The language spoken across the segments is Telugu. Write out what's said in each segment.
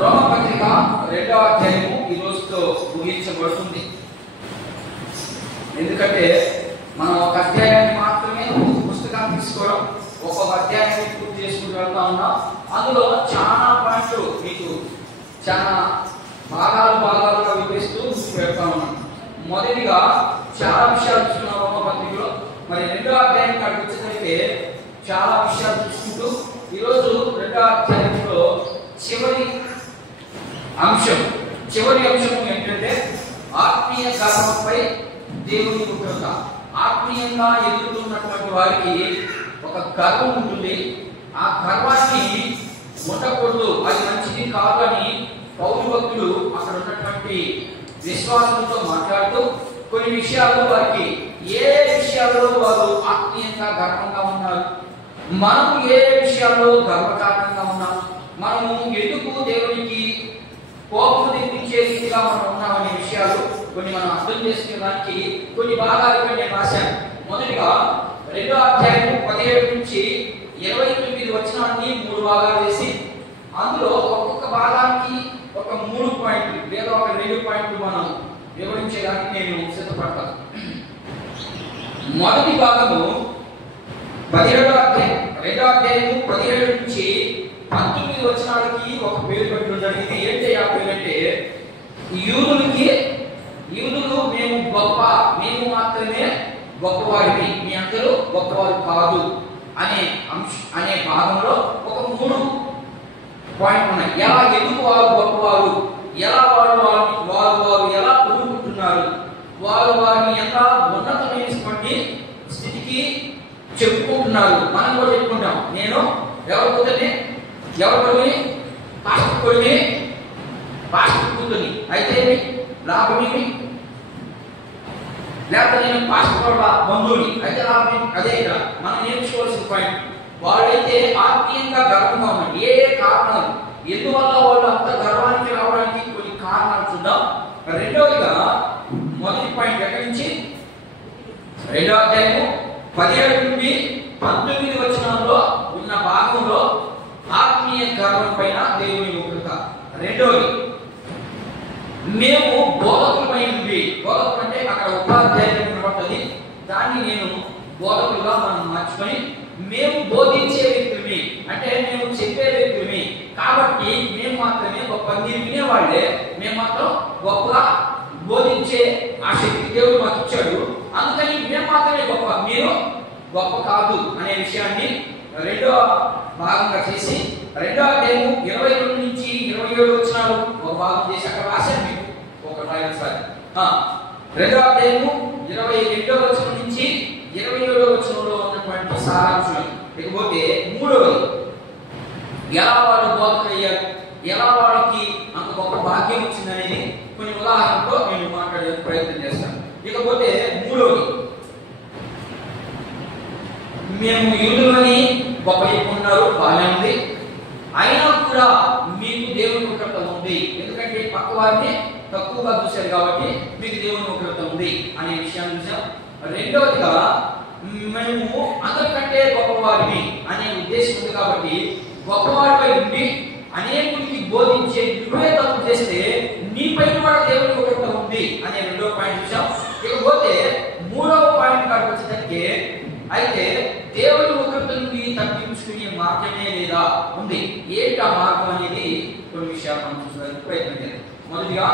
రోమపత్రిక 2వ అధ్యాయము ఈ రోజుతో ముగించబడుతుంది. ఎందుకంటే మనం ఒక అధ్యాయాన్ని మాత్రమే పుస్తకాన్ని తీసుకోవడం, ఒక్కొక్క అధ్యాయాన్ని పూర్తి చేసుకుంటూ వెళ్తా ఉన్నాం. అందులో చాలా పాయింట్లు మీకు చాలా భాగాలుగా వివరిస్తూ పెడతా ఉన్నాం. మొదటిగా చాలా విషయాలు చూస్తున్నాం రోమపత్రికలో. మరి 2వ అధ్యాయం కాడికి వచ్చేసరికి చాలా విషయాలు చూసుకుంటూ ఈరోజు 2వ అధ్యాయంలో చివరి అంశం ఏంటంటే ఆత్మీయ గర్వంపై దేవుని ఉగ్రత. ఆత్మీయంగా ఎదుగుతున్నటువంటి వారికి ఒక గర్వం ఉంటుంది. ఆ గర్వాన్ని ఉండకూడదు, అది మంచిది కాదు అని పౌరు భక్తులు అక్కడ ఉన్నటువంటి విశ్వాసులతో మాట్లాడుతూ కొన్ని విషయాల్లో వారికి ఏ విషయాల్లో వారు ఆత్మీయంగా గర్వంగా ఉన్నారు, మనము ఏ విషయాల్లో గర్వకారణంగా ఉన్నాం, మనము ఎందుకు దేవునికి కోపం తెప్పించే రీతిగా మనం ఉన్నామనే విషయాలు కొన్ని మనం అర్థం చేసుకునేదానికి కొన్ని భాగాలుగా నేను రాశాను. మొదటిగా 2వ అధ్యాయం 17 నుంచి 29 వచనాన్ని 3 భాగాలు వేసి అందులో ఒక్కొక్క భాగానికి ఒక 3 పాయింట్లు లేదా ఒక 2 పాయింట్లు మనం వివరించడానికి నేను సిద్ధపడతాను. మొదటి భాగము 17వ అధ్యాయం 2వ అధ్యాయం 17 నుంచి 19 వచనాలకి ఒక పేరు పెట్టడం జరిగింది. ఏంటి ఆ పేరు అంటే యూదులు మేము మాత్రమే గొప్పవారిని, మీ అందరూ గొప్పవారు కాదు అనే భాగంలో ఒక 3 పాయింట్లు ఉన్నాయి. ఎలా ఎందుకు వారు గొప్పవారు, ఎలా వారు ఎలా పొందుకుంటున్నారు, వారిని ఎలా ఉన్నతమైనటువంటి స్థితికి చెప్పుకుంటున్నారు. మనం కూడా చెప్పుకుంటాం, నేను ఎవరు పాస్టర్ కూతుని అయితే లాభమేమి, లేకపోతే నేను పాస్టర్ బంధువుని అయితే లాభమేమి. అదే ఇక్కడ మనం నేర్చుకోవాల్సిన పాయింట్. వాళ్ళైతే ఆత్మీయంగా గర్వంగా ఉన్నారు. ఏ కారణం ఎందువల్ల వాళ్ళు అంత గర్వానికి రావడానికి కొన్ని కారణాలు చూద్దాం. రెండవదిగా మొదటి పాయింట్ ఎక్కడి నుంచి 2వ అధ్యాయము 17 నుండి 19 వచనాల్లో ఉన్న భాగంలో ఆత్మీయ గర్వం పైన దేవుని ఉగ్రత. రెండవది మేము బోధకులమైనవి. బోధకులు అంటే అక్కడ ఉపాధ్యాయులు కనబడుతుంది, దాన్ని నేను బోధకులుగా మనం మార్చుకొని మేము బోధించే వ్యక్తులమి అంటే మేము చెప్పే వ్యక్తులమి కాబట్టి మేము మాత్రమే గొప్ప. మీరు వినేవాళ్ళే, మేము మాత్రం గొప్పగా బోధించే ఆ శక్తి దేవుడు మాకు ఇచ్చాడు. అందుకని మేము మాత్రమే గొప్ప, మీరు గొప్ప కాదు అనే విషయాన్ని 2వ భాగంగా చేసి 2వ అధ్యాయం 22 నుంచి 27 వచనాలు ఒక భాగం చేసి అక్కడ రాశాను మీకు ఒక సారి. 2వ అధ్యాయం 22వ వచనం నుంచి 27వ వచనంలో ఉన్నటువంటి సారాంశం. ఇకపోతే 3వది ఎలా వాళ్ళు బోధకయ్యారు, ఎలా వాళ్ళకి అంత గొప్ప భాగ్యం వచ్చిందనేది కొన్ని ఉదాహరణతో నేను మాట్లాడే ప్రయత్నం చేస్తాను. ఇకపోతే 3వది మేము యూదులని గొప్ప చెప్పుకున్నారు, బాగానే ఉంది, అయినా కూడా మీకు దేవుని ఉగ్రత ఉంది. ఎందుకంటే పక్క వారిని తక్కువగా చూశారు కాబట్టి మీకు దేవుని ఉగ్రత ఉంది అనే విషయాన్ని చూసాం. రెండవదిగా మేము అందరికంటే గొప్పవారిని అనే ఉద్దేశం ఉంది కాబట్టి గొప్పవారిపై ఉండి అనేకుడికి బోధించే నువ్వే తప్పు చేస్తే నీపైన కూడా దేవుని ఉగ్రత ఉంది అనే 2వ పాయింట్ చూసాం. ఇకపోతే 3వ పాయింట్ కాడికి వచ్చేసరికి అయితే దేవుని ఉగ్రత నుండి తప్పించుకునే మార్గమే లేదా ఉంది. ఏంటి ఆ మార్గం అనేది కొన్ని విషయాలు మనం చూసుకోవడానికి ప్రయత్నం చేద్దాం. మొదటిగా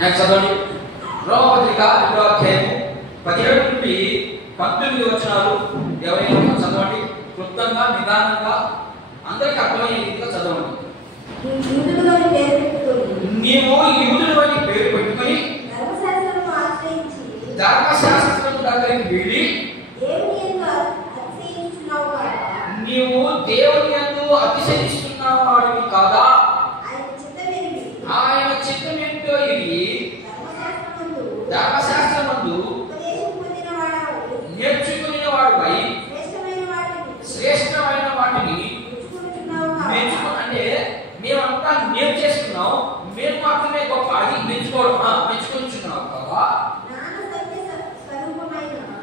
నెక్స్ట్ చదవండి. రోమపత్రిక 2వ అధ్యాయం 17 నుండి 19 వచనాలు ఎవరైనా చదవండి. క్లుప్తంగా నిదానంగా అందరికి అర్థమయ్యే రీతిగా చదవండి. నీవు యూదులు అని పేరు పెట్టుకొని ధర్మశాస్త్రం దగ్గరికి వెళ్ళి నీవు దేవుని యందు అతిశయిస్తున్నావాడివి కాదా, ఆయన చిత్తమేంటో ఇది ధర్మశాస్త్రమందు నేర్చుకునే వాడిపై శ్రేష్టమైన వాటిని అంటే మేమంతా నేర్చేసుకున్నాం, మేము మాత్రమే గొప్ప అది మెచ్చుకుంటున్నాం కదా.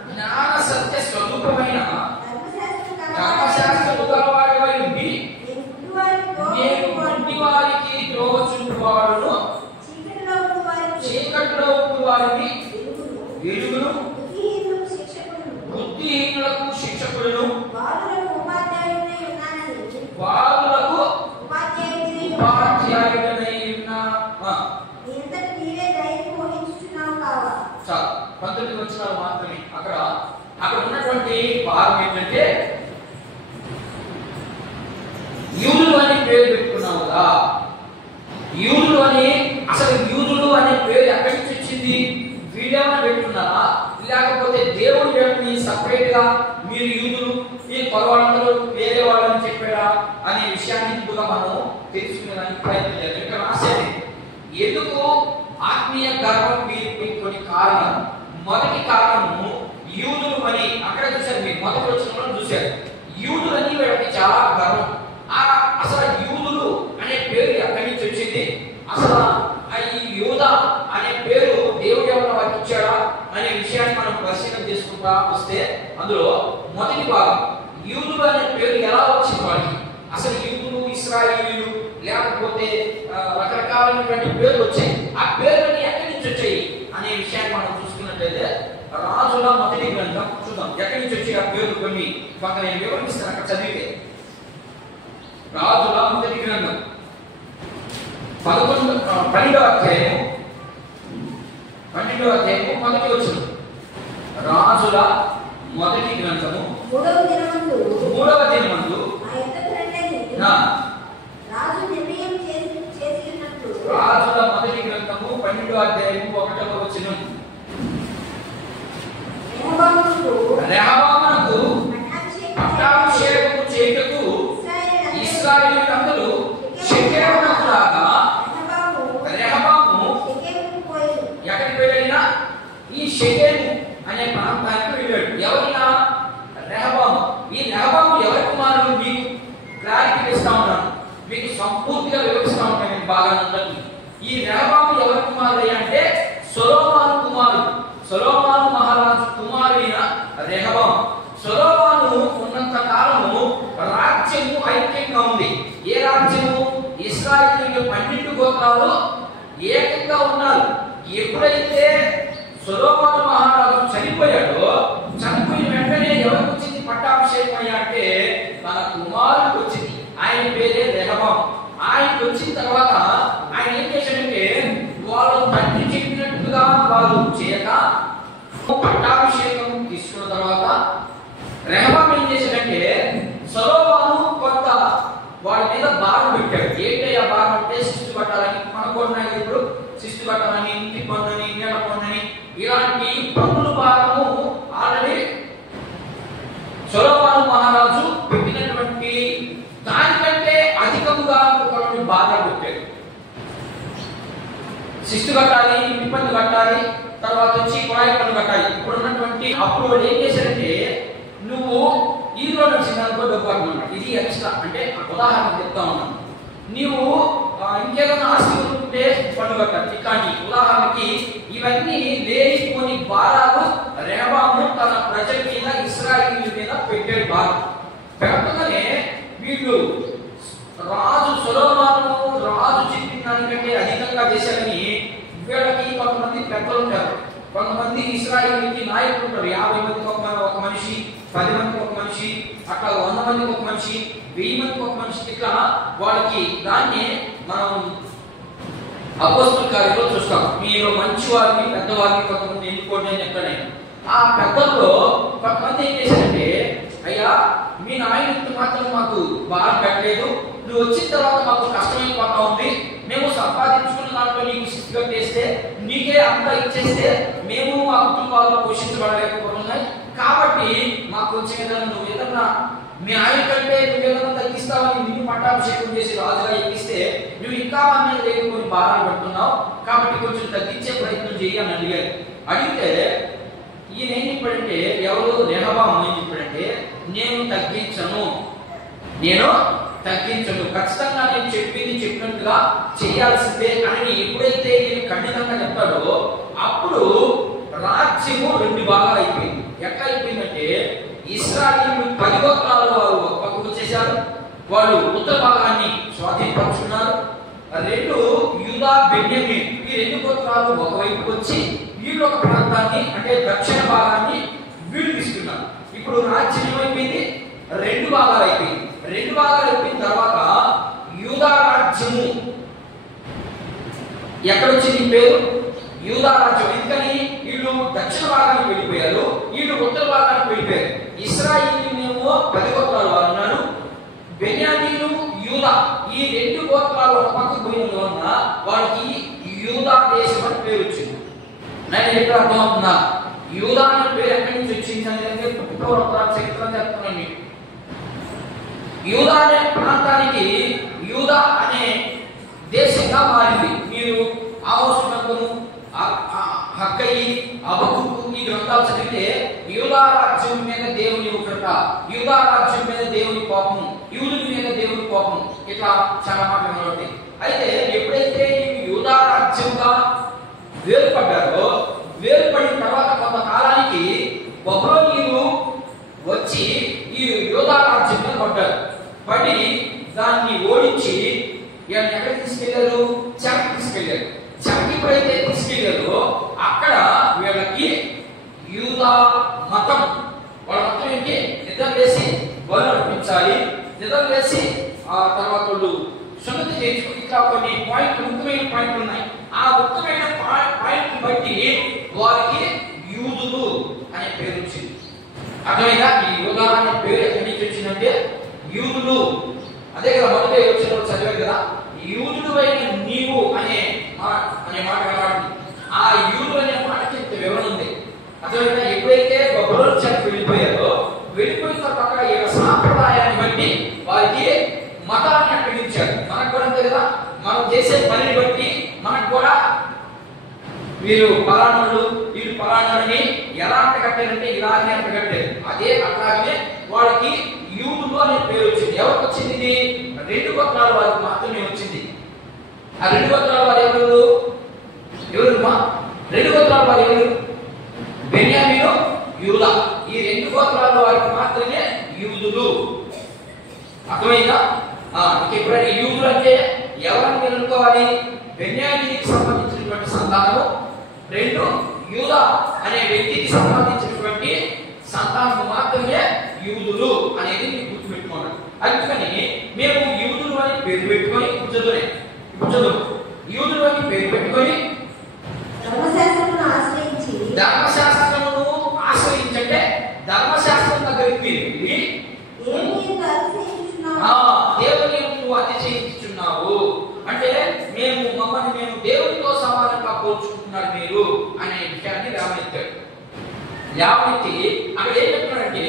జ్ఞాన సత్య స్వరూపమైన ధర్మశాస్త్రము గలవాడివై ఉండి నేను గుడ్డివారి పేరు పెట్టుకున్నావు కదా. యూదులు అని, అసలు యూదులు అనే పేరు ఎక్కడి నుంచి వచ్చింది? వీళ్ళేమైనా పెట్టుకున్నారా? లేకపోతే దేవుడు వీళ్ళని సపరేట్ గా మీరు యూదులు, ఈ పొలవాళ్ళందరూ వేరే వాళ్ళని చెప్పారా అనే విషయాన్ని ముందుగా మనం తెలుసుకునేదానికి ప్రయత్నం చేయాలి. ఇక్కడ రాసేది ఎందుకు ఆత్మీయ గర్వం వీరికి కొన్ని కారణం. మొదటి కారణము యూదులు అని అక్కడ చూశారు, మీరు మొదటి వచనంలో చూశారు. యూదులు అని వీళ్ళకి చాలా గర్వం. అసలు యూదులు అనే పేరు ఎక్కడి నుంచి వచ్చింది? అసలు ఈ యూదా అనే పేరు దేవుడు ఏమన్నా వారికి ఇచ్చాడా అనే విషయాన్ని మనం పరిశీలన చేసుకుంటా వస్తే అందులో మొదటి భాగం యూదులు అనే పేరు ఎలా వచ్చింది వారికి. అసలు యూదులు, ఇశ్రాయేలీయులు లేకపోతే రకరకాలైనటువంటి పేర్లు వచ్చాయి. ఆ పేర్లని ఎక్కడి నుంచి వచ్చాయి అనే విషయాన్ని మనం చూసుకున్నట్లయితే రాజుల మొదటి గ్రంథం చూద్దాం. ఎక్కడి నుంచి వచ్చి ఆ పేర్లు కొన్ని కొంత నేను వివరిస్తాను అక్కడ చదివితే. రాజుల మొదటి గ్రంథం 12వ అధ్యాయము మొదటి వచనం. రాజుల మొదటి గ్రంథము 3వ దినమందు రాజుల మొదటి గ్రంథము 12వ అధ్యాయము 1వ వచనం. రెహబామునకు పట్టాభిషేకము చేయుటకు ఇశ్రాయేలీయులందరూ షెకెమునకు రాగా రెహబాము ఎక్కడికి వెళ్ళినా ఈ షెకెము అనే ప్రాంతానికి వెళ్ళాడు. ఎవరైనా రెహబాము. ఈ రెహబాము ఎవరి కుమారుడు? మీకు క్లారిటీ ఇస్తా ఉన్నాను, మీకు సంపూర్తిగా వివరిస్తా ఉంటాను నేను బాగా అందరికీ. ఈ రెహబాము ఎవరి కుమారుడు అంటే సొలొమోను కుమారుడు. సొలొమోను మహారాజు కుమారుడైన రెహబాము. సొలొమోను ఉన్నంత కాలము రాజ్యము ఐక్యంగా ఉంది. ఏ రాజ్యము? ఇశ్రాయేలీయుల 12 గోత్రాలు ఏకంగా ఉన్నారు. ఎప్పుడైతే సొలొమోను మహారాజు చనిపోయాడో, చనిపోయిన వెంటనే ఎవరికి వచ్చింది పట్టాభిషేకం అయ్యా అంటే తన కుమారుడికి వచ్చింది. ఆయన పేరే రెహబాము. ఆయనకి వచ్చిన తర్వాత ఆయన ఏం చేశాడంటే వాళ్ళు తండ్రి చెప్పినట్టుగా వాళ్ళు చేయక పట్టాభిషేకం తీసుకున్న తర్వాత రెహబాము ఏం చేశాడంటే సొలొమోను కొంత వాడి మీద భారం పెట్టాడు. ఏంటి ఆ భారం అంటే శిస్తు కట్టాలని, మనకున్నాయి ఇప్పుడు శిస్తు కట్టాలని, ఇంటి పన్నుని, నీళ్ళ పన్నుని, ఇలాంటి పన్నుల భారము ఆల్రెడీ సొలొమోను మహారాజు పెట్టినటువంటి దానికంటే అధికముగా కొన్ని బాధలు పెట్టాడు. శిస్తు కట్టాలి, ఇంటి పన్ను కట్టాలి, తర్వాత వచ్చి కుళాయి పన్ను కట్టాలి. ఇప్పుడు ఉన్నటువంటి అప్పుడు వాడు ఏం చేశాడంటే నువ్వు ఈలో నడిచినందుకో డబ్బు కట్టమన్నాడు. ఇది ఎక్స్ట్రా అంటే ఉదాహరణ చెప్తా ఉన్నాను. నీవు ఇంకేదైనా ఆస్తి ఉంటే పన్ను కట్టాలి. కానీ ఉదాహరణకి ఇవన్నీ లేనిపోని భారాలు రెహబాము తన ప్రజల మీద, ఇశ్రాయేలీయుల మీద పెట్టాడు. భారం పెట్టగానే వీళ్ళు రాజు సొలొమోను రాజు చెప్పిన దానికంటే అధికంగా చేశారని వీళ్ళకి కొంతమంది పెద్దలు ఉంటారు, కొంతమంది ఇశ్రాయేలీయులకి నాయకులు ఉంటారు. 50 మందికి ఒక మనిషి, 10 మందికి ఒక మనిషి, అట్లా 100 మందికి ఒక మనిషి, 1000 మందికి ఒక మనిషి, ఇట్లా వాళ్ళకి దాన్ని మనం అపోస్తలుల కార్యంలో చూస్తాం. మీరు మంచి వారిని, పెద్దవారిని కొంతమంది ఎన్నుకోండి అని చెప్తాను. ఆ పెద్దల్లో కొంతమంది ఏం చేశారంటే అయ్యా మీ నాయకుడు మాత్రం మాకు భారం పెట్టలేదు, నువ్వు వచ్చిన తర్వాత మాకు కష్టమైపోతా ఉంది, మేము సంపాదించుకున్న దాంట్లో నీకు శిస్తు కట్టేస్తే నీకే అంతా ఇచ్చేస్తే మేము మా కుటుంబాల్లో పోషించబడలేకపోతున్నాయి, కాబట్టి మాకు కొంచెం ఏదైనా నువ్వు ఏదన్నా మీ ఆయన కంటే నువ్వు ఏదైనా తగ్గిస్తావని నిన్ను పట్టాభిషేకం చేసి రాజుగా ఎక్కిస్తే నువ్వు ఇంకా మా మీద లేకపోతే భారాలు పెడుతున్నావు, కాబట్టి కొంచెం తగ్గించే ప్రయత్నం చేయి అని అడిగారు. అడిగితే ఈయన ఏం చెప్పాడంటే, ఎవరు రెహబాము ఏం చెప్పాడంటే నేను తగ్గించను, ఖచ్చితంగా నేను చెప్పింది చెప్పినట్టుగా చేయాల్సిందే అని ఎప్పుడైతే ఈయన ఖండితంగా చెప్తాడో అప్పుడు రాజ్యము 2 భాగాలు అయిపోయింది. ఎట్లా అయిపోయిందంటే ఇశ్రాయేలీయులు 10 గోత్రాలు వారు ఒక పక్కకు వచ్చేసారు, వాళ్ళు ఉత్తర భాగాన్ని స్వాధీనపరుచుకున్నారు. 2 యూదా, బెన్యామీన్ ఈ 2 గోత్రాలు ఒకవైపుకు వచ్చి వీళ్ళు ఒక ప్రాంతాన్ని అంటే దక్షిణ భాగాన్ని వీళ్ళు తీసుకున్నారు. ఇప్పుడు రాజ్యం ఏమైపోయింది? 2 భాగాలు అయిపోయింది. 2 భాగాలు అయిపోయిన తర్వాత యూదా రాజ్యము ఎక్కడొచ్చింది పేరు? యూదా రాజ్యం. ఎందుకని? వీళ్ళు దక్షిణ భాగానికి వెళ్ళిపోయారు, వీళ్ళు ఉత్తర భాగానికి వెళ్ళిపోయారు. ఇశ్రాయేలీయులేమో 10 గోత్రాలు వారు ఉన్నారు, బెన్యామీను, యూదా ఈ ఈ రెండు గోత్రాలు ఒక పక్కకు పోయిన వలన వాళ్ళకి యూదా దేశం అని పేరు వచ్చింది. నేను ఎక్కడ అర్థమవుతున్నా, యూదా అనే పేరు ఎక్కడి నుంచి వచ్చింది అనేది చరిత్ర చెప్తున్నాను మీకు. యూదా అనే ప్రాంతానికి యూదా అనే దేశంగా మారింది. మీరు ఆమోసు గ్రంథము, హగ్గయి, హబక్కూకు ఈ గ్రంథాలు చదివితే యూదా రాజ్యం మీద దేవుని ఉగ్రత, యూదా రాజ్యం మీద దేవుని కోపం, యూదుల మీద దేవుని కోపం, ఇట్లా చాలా మాటలు ఉంటాయి. అయితే ఎప్పుడైతే యూదా రాజ్యంగా వేరుపడ్డారో, వేరుపడిన తర్వాత కొంతకాలానికి బబులోనీయులు వచ్చి ఈ యూదా రాజ్యం మీద పడ్డారు. పడి దాన్ని ఓడించి ఎక్కడికి తీసుకెళ్లారు? చెరకి తీసుకెళ్లారు. చెరకి ఎప్పుడైతే తీసుకెళ్లారో అక్కడ వీళ్ళకి యూదా మతం, వాళ్ళ మతం ఏంటి? నిద్ర వేసి బలు అర్పించాలి, నిద్ర వేసి ఆ తర్వాత వాళ్ళు సున్నతి చేయించుకుని ఇట్లా కొన్ని ముఖ్యమైన పాయింట్లు ఉన్నాయి. ఆ ముఖ్యమైన పాయింట్ బట్టి వారికి యూదులు అనే పేరు వచ్చింది. అర్థమైందా? ఈ యూదా అనే పేరు ఎక్కడి నుంచి వచ్చిందంటే యూదులు. అదే కదా మొదటి వచ్చిన చదివారు కదా, యూదుడు అయిన నీవు అనే మాట కనబడుతుంది. ఆ యూదులు అనే మాటకి ఇంత వివరణ ఉంది. అర్థమైందా? ఎప్పుడైతే బబులోను చెరకు వెళ్ళిపోయారో, వెళ్ళిపోయిన తర్వాత అక్కడ ఏ సాంప్రదాయాన్ని బట్టి వారికి మతాన్ని అప్పగించారు. మనకు కూడా అంతే కదా, మనం చేసే పనిని బట్టి మనకు కూడా వీరు పలానాడు, వీరు పలానాడిని ఎలా అంట కట్టారంటే ఇలాగే అంట కట్టారు. అదే అట్లాగే వాళ్ళకి యూదులు అనే పేరు వచ్చింది. ఎవరికి వచ్చింది? ఇది రెండు గోత్రాల వారికి మాత్రమే వచ్చింది. ఆ రెండు గోత్రాల వారు ఎవరు? రెండు గోత్రాల వారు ఎవరు? బెన్యామీను, యూదా. ఈ రెండు గోత్రాల వారికి మాత్రమే యూదులు. అర్థమైందా? ఎప్పుడైనా యూదులు అంటే ఎవరని మీరు అనుకోవాలి? బెన్యామీనికి సంబంధించినటువంటి సంతానము, రెండు యూదా అనే వ్యక్తికి సంబంధించినటువంటి సంతానము మాత్రమే యూదులు అనేది మీరు గుర్తుపెట్టుకోండి. అందుకని మేము యూదులు అని పేరు పెట్టుకొని కూర్చోదు యూదులు అని పేరు పెట్టుకొని ధర్మశాస్త్రమును ఆశ్రయించంటే ధర్మశాస్త్రం దగ్గరికి వెళ్ళి దేవుని నువ్వు అతిశయించుచున్నావు అంటే మమ్మల్ని మేము దేవునితో సమానంగా పోల్చుకుంటున్నారు మీరు అనే విషయాన్ని లేవనెత్తాడు. లేవనెత్తి అక్కడ ఏం చెప్తున్నాడంటే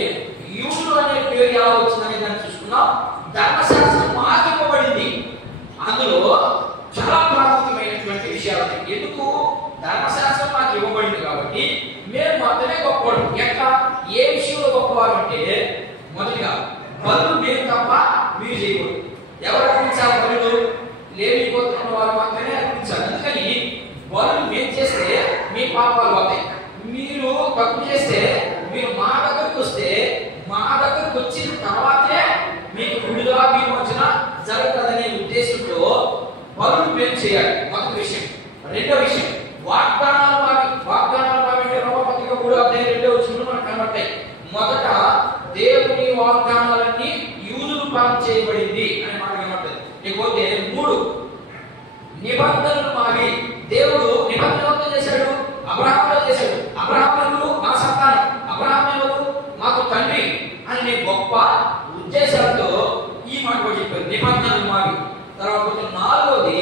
యూదులు అనే పేరు ఎలా వచ్చిందనే దాన్ని చూసుకున్నాం. ధర్మశాస్త్రం మాకు ఇవ్వబడింది, అందులో చాలా ప్రాముఖ్యమైనటువంటి విషయాలు. ఎందుకు? ధర్మశాస్త్రం మాకు ఇవ్వబడింది కాబట్టి మేము మాత్రమే గొప్పవాడు. ఎట్లా? ఏ విషయంలో గొప్పవారు అంటే మొదటిగా బలు మేము తప్ప మీరు చేయకూడదు. ఎవరు అర్పించాలి? బలు లేవి గోత్రం వారు మాత్రమే అర్పించాలి. అందుకని బలు మేము చేస్తే మీ పాపాలు పోతాయి. మీరు తప్పు చేస్తే మీరు మా దగ్గరకు వస్తే మా దగ్గరకు వచ్చిన తర్వాతే మీకు విడుదల విమోచన జరగదనే ఉద్దేశంతో బలు మేము చేయాలి. మొదటి విషయం. రెండో విషయం, వాగ్దానాలు అంటే రోమపత్రిక 3:2 మనకు కనబడతాయి. మొదట దేవుని వాగ్దానాలన్నీ యూదులు పాలన చేయబడింది అనే మాట కనబడుతుంది. ఇకపోతే 3 నిబంధనలు మావి. దేవుడు నిబంధనలు చేశాడు, అబ్రహాముతో చేశాడు. అబ్రహాము మా సంతానం, అబ్రహాము మాకు తండ్రి అనే గొప్ప ఉద్దేశాలతో ఈ మాట కూడా చెప్పారు. నిబంధనలు మావి. తర్వాత 4వది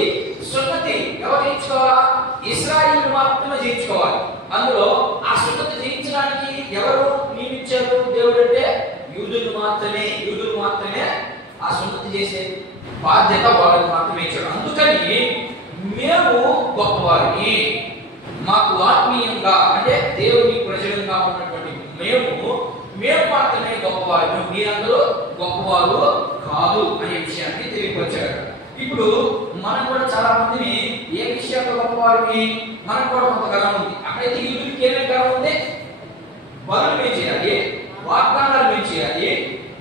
సున్నతి ఎవరు చేయించుకోవాలా? ఇశ్రాయేలు మాత్రమే చేయించుకోవాలి. అందులో ఆ సున్నతి చేయించడానికి ఎవరు నియమించారు దేవుడు అంటే యూదులు మాత్రమే ఆ సున్నతి చేసే బాధ్యత వాళ్ళకి మాత్రమే ఇచ్చాడు. అందుకని మేము గొప్పవారిని, మాకు ఆత్మీయంగా అంటే దేవుని ప్రజలంగా ఉన్నటువంటి మేము మాత్రమే గొప్పవారు, మీరందరూ గొప్పవారు కాదు అనే విషయాన్ని తెలియపరిచారు. ఇప్పుడు మనం కూడా చాలా మందిని ఏ విషయంలో గొప్పవారిని మనకు కూడా కొంత గర్వం ఉంది. అక్కడైతే యూదులకి ఏమేమి గర్వం ఉంది? బలులు మేము చేయాలి, వాగ్దానాలు మేము చేయాలి,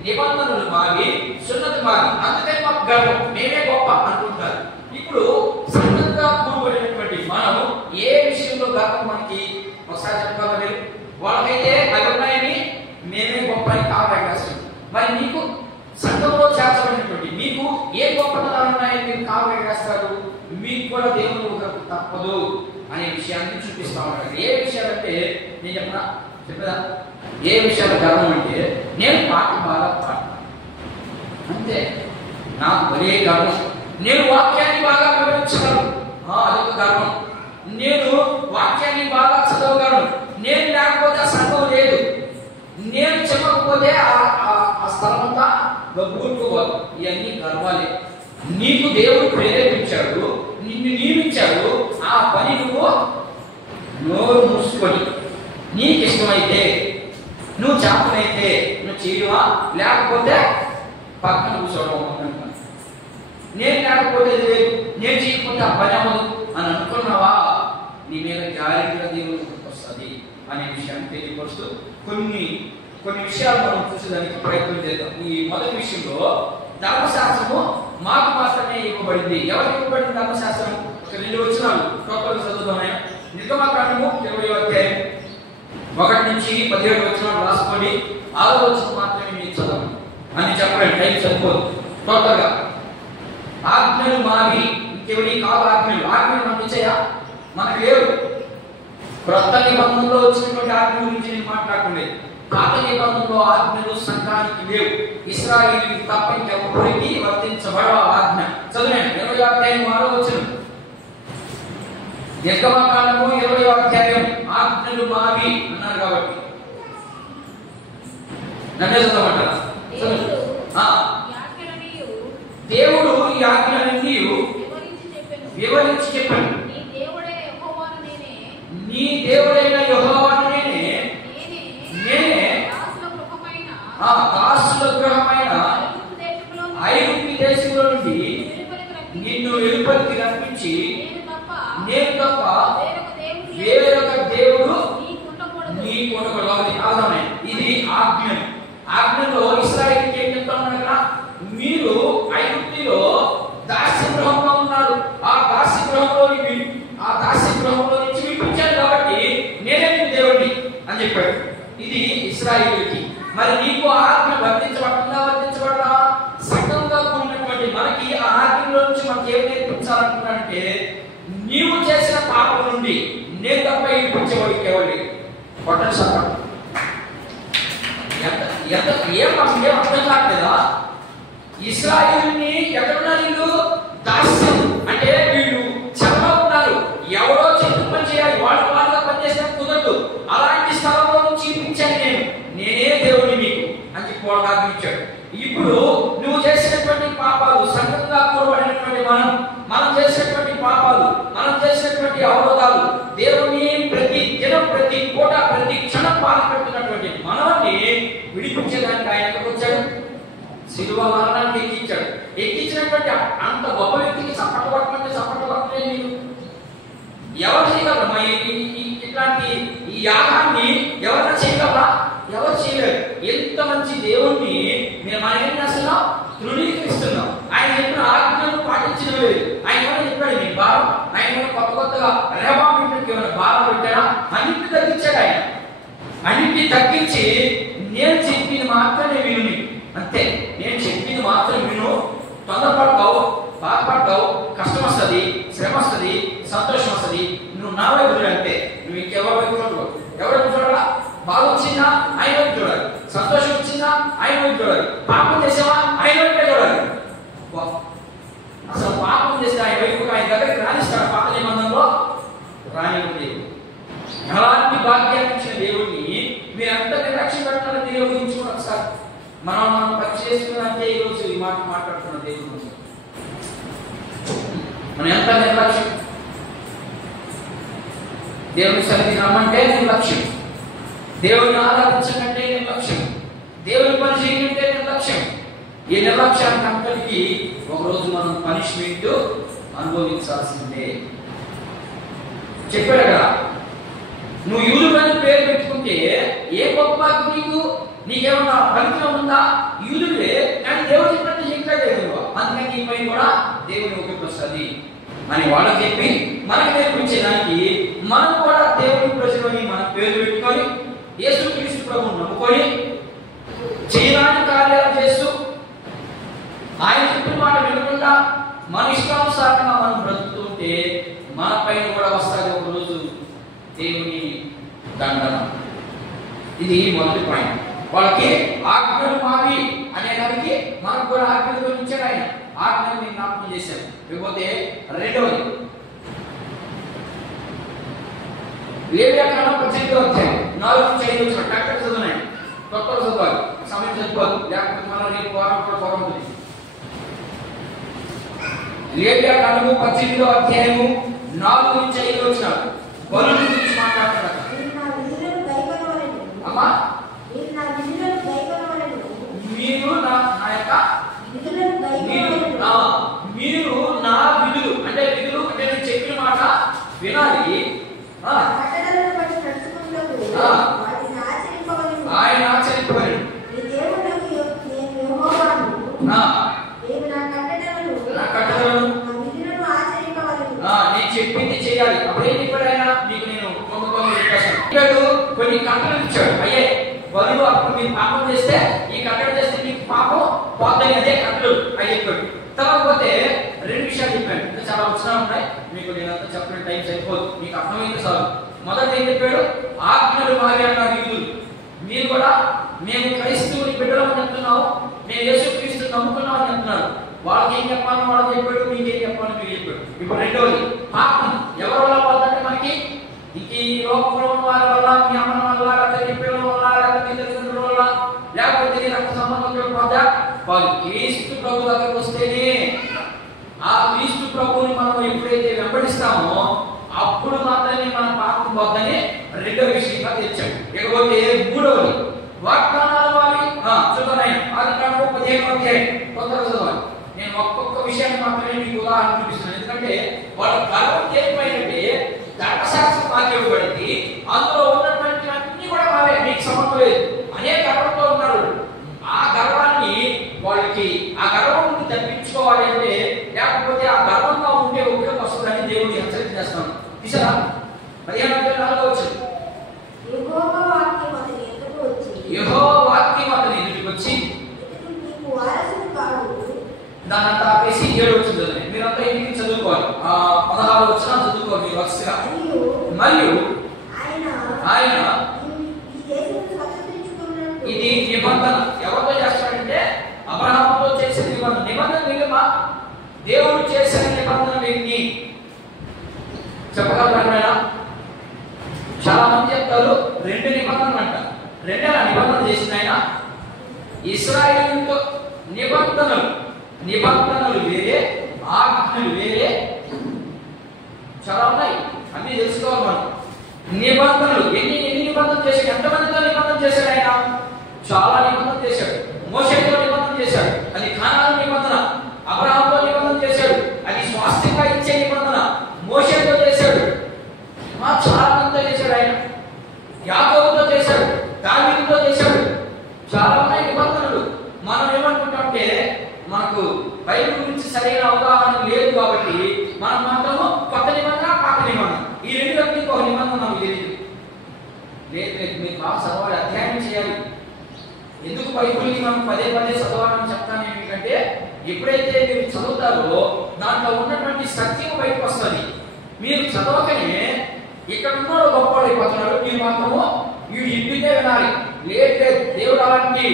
నిబంధనలు మావి, సున్నతి మావి, అందుకని మాకు గర్వం, మేమే గొప్ప అనుకుంటారు. ఇప్పుడు సంఘంగా కూడబడినటువంటి మనం ఏ విషయంలో గర్వం మనకి ఒకసారి చెప్పాలి మీరు? వాళ్ళకైతే అవి ఉన్నాయని మేమే గొప్ప అని కాపాడేస్తాం. మరి మీకు సంఘంలో చేర్చబడినటువంటి మీకు ఏ గొప్పతనాలు ఉన్నాయని మీరు కాపాడేస్తారు? మీకు కూడా దేవుని తప్పదు అనే విషయాన్ని చూపిస్తా ఉంటారు. ఏ విషయాలంటే నేను చెప్పదా ఏ విషయాలు గర్వం అంటే నేను పాట బాగా పాడతాను అంతే, నాకు ఒరే గర్వం. నేను వాక్యాన్ని బాగా వివరించగలను, అదొక గర్వం. నేను వాక్యాన్ని బాగా చదవగలను, నేను లేకపోతే ఆ సంఘం లేదు, నేను చెప్పకపోతే ఆ స్థలం అంతా గబ్బుట్టుకోవాలి. ఇవన్నీ గర్వాలే. నీకు దేవుడు ప్రేరేపించాడు, నిన్ను నియమించాడు, ఆ పని నువ్వు నోరు మూసుకొని నీకు ఇష్టమైతే నువ్వు చేతనైతే నువ్వు చేయవా, లేకపోతే పక్కన కూర్చోవడం. నేను లేకపోతే లేదు, నేను చేయకపోతే ఆ పని అవ్వదు అని అనుకున్నావా, నీ మీద గ్యారెంటీగా దేవుడు వస్తుంది అనే విషయాన్ని తెలియపరుస్తూ కొన్ని విషయాలు మనం చూసేదానికి ప్రయత్నం చేద్దాం. ఈ మొదటి విషయంలో ధర్మశాస్త్రము మాకు మాత్రమే ఇవ్వబడింది. ఎవరికి ఇవ్వబడింది ధర్మశాస్త్రం? 2 వచనాలు టోటల్ చదువుతామే. నిర్గమకాండము 20వ అధ్యాయం 1 నుంచి 17 వచనాలు రాసుకోండి. 6వ వచనం మాత్రమే మీకు చదవండి అని చెప్పండి, టైం సరిపోదు. టోటల్ గా ఆజ్ఞలు మావి, ఇంకెవరి కాదు ఆజ్ఞలు. ఆజ్ఞలు పంపించాయా? మనకు లేవు. క్రొత్త నిబంధనలో వచ్చినటువంటి ఆజ్ఞ గురించి నేను మాట్లాడలేదు. పాత నిబంధనలో ఆజ్ఞలు సంఘానికి లేవు. ఇశ్రాయేలుకి తప్ప ఇంకెవరికి వర్తించబడవ ఆజ్ఞ. చదవండి 20వ అధ్యాయం 6వ వచనం. నిర్గమకాండము 20వ అధ్యాయం ఆజ్ఞలు మావి అన్నారు కాబట్టి నన్నే చదవమంటారా? దేవుడు ఈ ఆజ్ఞలన్నీ వివరించి చెప్పాడు. నీ దేవుడైన యెహోవాను నేనే దాసుల గృహమైన ఐగుప్తు దేశంలో నుండి నిన్ను వెలుపలికి రప్పించి నేను తప్ప వేరొక దేవుడు నీకు ఉండకూడదు. ఇది ఆజ్ఞ. ఆజ్ఞలో ఇశ్రాయేలుకి ఏం చెప్తామని అక్కడ, మీరు ఐగుప్తులో దాస్య గృహంలో ఉన్నారు, ఆ దాస్య గృహంలో నుంచి విడిపించాను కాబట్టి నేనే మీకు దేవుడిని అని చెప్పాడు. ఇది ఇశ్రాయేలుకి. మరి నీకు ఆజ్ఞ వర్తించబడదా? సంఘంగా కూడినటువంటి మనకి ఆ ఆజ్ఞలో నుంచి మనకి ఏం నేర్పించాలనుకున్నాడంటే, నీవు చేసిన పాపం నుండి నేను తప్ప విడిపించేవాడికి ఎవరి కొట్టని సపోర్ట్ ఏం అర్థం కావట్లేదా? ఇశ్రాయేలుని ఎక్కడున్నారు వీళ్ళు? దాస్యం అంటే వీళ్ళు చెరలో ఉన్నారు. ఎవరో చెప్పు పని చేయాలి, వాళ్ళుగా పనిచేసిన కుదరదు. అలాంటి స్థలంలో నుంచి ఇప్పించాను నేనే దేవుడిని మీకు అని చెప్పి వాళ్ళకి ఆజ్ఞించాడు. ఇప్పుడు నువ్వు చేసినటువంటి పాపాలు, సంఘంగా కూడబడినటువంటి మనం చేసినటువంటి పాపాలు, మనం చేసినటువంటి అవరోధాలు, దేవుని ప్రతి దినం, ప్రతి పూట, ప్రతి క్షణం బాధపెడుతున్నటువంటి మనల్ని విడిపించేదానికి ఆయన ఎక్కడికి వచ్చాడు? శిలువ మరణానికి ఎక్కించాడు. ఎక్కించినటువంటి అంత గొప్ప వ్యక్తికి చప్పట్లు కొట్టలేదు. మీరు ఎవరు చేయగలరా? ఇట్లాంటి ఈ యాగాన్ని ఎవరైనా చేయగలరా? ఎవరు చేయలేరు. ఎంత మంచి దేవుణ్ణి మనం ఏం చేస్తున్నాం? తృణీకరిస్తున్నాం. ఆయన చెప్పిన ఆజ్ఞలను పాటించడం లేదు. ఆయన ఏమైనా చెప్పాడు మీకు భారం? ఆయన ఏమైనా కొత్తగా రేవామికి ఏమైనా భారం పెట్టాడా? అన్నింటినీ తగ్గించాడు ఆయన. అన్నింటినీ తగ్గించి నేను చెప్పింది మాత్రమే విను, అంతే. నేను చెప్పింది మాత్రం విను. తొందరపడతావు, బాధపడతావు, కష్టం వస్తుంది, శ్రమ వస్తుంది, సంతోషం వస్తుంది. నువ్వు నా వైపు చూడంటే నువ్వు ఇంకెవరి వైపు చూడవు. ఎవరి వైపు చూడాలా? బాధ వచ్చిందా ఆయన వైపు చూడాలి, సంతోషం వచ్చిందా ఆయన వైపు చూడాలి, పాపం చేసావా ఆయన వైపే చూడాలి. అసలు పాపం చేస్తే ఆయన వైపు ఆయన దగ్గరికి రాణిస్తాడు. పాత నిబంధనలో రానివ్వండి. ఎలాంటి భాగ్యాన్ని ఇచ్చిన దేవుడిని మీరు ఎంత నిర్లక్ష్యం పెట్టాలని మీరు ఊహించుకోండి ఒకసారి. మనం పని చేసుకున్నంటే ఈరోజు ఈ మాట మాట్లాడుతున్న దేవుడు గురించి మనం ఎంత నిర్లక్ష్యం. దేవుని సన్నిధి రమ్మంటే నిర్లక్ష్యం, దేవుని ఆరాధించకంటే నిర్లక్ష్యం, దేవుని పని చేయాలంటే నిర్లక్ష్యం. ఈ నిర్లక్ష్యానికి అంతటికి ఒకరోజు మనం పనిష్మెంట్ అనుభవించాల్సిందే. చెప్పాడు కదా, నువ్వు యూదుడని పేరు పెట్టుకుంటే ఏ గొప్ప నీకేమన్నా ఫలితం ఉందా? యూదుడే కానీ దేవుడు చెప్పినట్టు చెప్పలేదు. అందుకని ఈ పని కూడా దేవుని ఉపయోగిస్తుంది అని వాళ్ళకి చెప్పి మనకి నేర్పించేదానికి మనం కూడా దేవుని ప్రజలని మన పేరు పెట్టుకొని యేసుక్రీస్తు ప్రభువుని నమ్ముకొని చేయరాని కార్యాలు చేస్తూ ఆయన చెప్పిన మాట వినకుండా మన ఇష్టానుసారంగా మనం బ్రతుకుతుంటే మన పైన కూడా వస్తుంది ఒకరోజు దేవుని దండన. ఇది మొదటి పాయింట్. వాళ్ళకి ఆజ్ఞలు మావి అనే దానికి మనకు కూడా ఆజ్ఞలు ఇచ్చాడు ఆయన. ఆజ్ఞను నేను జ్ఞాపకం చేశాను. లేకపోతే రెండవది లేవియాకాండం 18వ అధ్యాయం 4-5 వచ్చిన డాక్టర్ చదువునాయి. కొత్త చదవాలి, సమయం చదువుకోవాలి, లేకపోతే మన రేపు వారం కూడా పొరవుతుంది. లేవియాకాండము 18వ అధ్యాయము 4-5 వచ్చిన బలుల గురించి మాట్లాడుతున్నారు. అమ్మా మీరు నా యొక్క మీరు నా విధులు అంటే విధులు అంటే నేను చెప్పిన మాట వినాలి. ఆయన ఆచరింపబడి నేను చెప్పింది చేయాలి. అప్పుడేం చెప్పాడు ఆయన? మీకు నేను కొన్ని కట్టలు ఇచ్చాడు. అయ్యే బరువు అప్పుడు మీరు పాపం చేస్తే ఈ కట్టలు చేస్తే మీకు పాపం పోతాయి, అదే కట్టలు అని చెప్పాడు. తర్వాత రెండు విషయాలు చెప్పాడు. చాలా అవసరాలు ఉన్నాయి, మీకు నేనంతా చెప్పిన టైం సరిపోదు, మీకు అర్థమైంది చాలు. మొదటి ఏం చెప్పాడు? ఆజ్ఞలు మారి అన్నారు యూదులు. మీరు కూడా మేము క్రైస్తవుని బిడ్డలని చెప్తున్నాము, మేము యేసుక్రీస్తు నమ్ముకున్నాం అని చెప్తున్నారు. వాళ్ళకి ఏం చెప్పాలో వాళ్ళు చెప్పాడు, మీకేం చెప్పాలో మీరు చెప్పాడు. ఇప్పుడు రెండవది పాపం ఎవరి వల్ల పోతుందంటే మనకి ఈ లోకంలో ఉన్న వారి వల్ల, మీ అమ్మ వల్ల, లేకపోతే మీ పిల్లల వల్ల, లేకపోతే మీ తల్లిదండ్రుల వల్ల, లేకపోతే రక్త సంబంధం పోతా వాళ్ళు క్రీస్తు ప్రభు దగ్గరకు వస్తేనే ఆ క్రీస్తు ప్రభువుని మనం ఎప్పుడైతే వెంబడిస్తామో అప్పుడు మాత్రమే మన పాపం పోతుందని రెండవ విషయంగా తెచ్చాడు. ఇకపోతే మూడవది వాగ్దానాలు వారి చూద్దాం. ఆదికాండం 15వ అధ్యాయం తొందరగా చదవాలి. నేను ఒక్కొక్క విషయాన్ని మాత్రమే మీకు ఉదాహరణ చూపిస్తున్నాను. ఎందుకంటే వాళ్ళ గర్వం ఏమైపోయిందంటే ధర్మశాస్త్రం మాకు ఇవ్వబడింది, అందులో ఉన్నటువంటి అన్ని కూడా వారే, మీకు సంబంధం లేదు అనే గర్వంతో ఉన్నారు. ఆ గర్వాన్ని వాళ్ళకి ఆ గర్వం నుండి తప్పించుకోవాలి అంటే, లేకపోతే ఆ గర్వంగా ఉండే ఉపయోగం వస్తుందని దేవుడు హెచ్చరిక చేస్తాను. తీసారా? 15-4 వచ్చింది. యెహోవా వాక్యం అతని ఎదుటికి వచ్చి దాన్ని అంతా ఆపేసి 7 వచ్చింది. మీరంతా ఇంటికి చదువుకోవాలి. 16 వచ్చినా చదువుకోవాలి మీరు వరుసగా. మరియు ఆయన ఇది నిబంధన ఎవరితో చేస్తాడంటే అబ్రహాముతో చేసిన నిబంధన. నిబంధన నియమా దేవుడు చేసిన నిబంధన ఏంటి చెప్పగలరా? చాలా మంది చెప్తారు 2 నిబంధనలు అంట. 2 నిబంధన చేసిన ఆయన ఇశ్రాయేలుతో నిబంధనలు వేరే, ఆజ్ఞలు వేరే. చాలా ఉన్నాయి, అన్ని తెలుసుకోవాలి మనం. నిబంధనలు ఎన్ని నిబంధనలు చేశాడు? ఎంతమందితో నిబంధన చేశాడు ఆయన? చాలా నిబంధన చేశాడు. మోషేతో నిబంధన చేశాడు, అది కానాను నిబంధన. అబ్రహాముతో నిబంధన చేశాడు, అది స్వాస్థ్యంగా ఇచ్చే నిబంధన. మోషేతో చేశాడు, చాలా మందితో చేశాడు ఆయన. యాకోబుతో చేశాడు, దావీదుతో చేశాడు. చాలా ఉన్నాయి నిబంధనలు. మనం ఏమనుకుంటామంటే మనకు బైబిల్ గురించి సరైన అవగాహన లేదు కాబట్టి మనం మాత్రము కొత్త నిబంధన, పాత నిబంధన ఈ రెండు వ్యక్తికి ఒక నిబంధన నాకు తెలియదు. లేదు, మీరు బాగా చదవాలి, అధ్యయనం చేయాలి. ఎందుకు బైబిల్ని మనం పదే చదవాలని చెప్తాను ఎందుకంటే ఎప్పుడైతే మీరు చదువుతారో దాంట్లో ఉన్నటువంటి సత్యం బయటకు వస్తుంది. మీరు చదవకనే ఇక్కడ ఉన్నోడు గొప్పవాడు అయిపోతున్నాడు, మీరు మాత్రము వీడు ఇంటికే వినాలి. లేదు, దేవుడు అలాంటి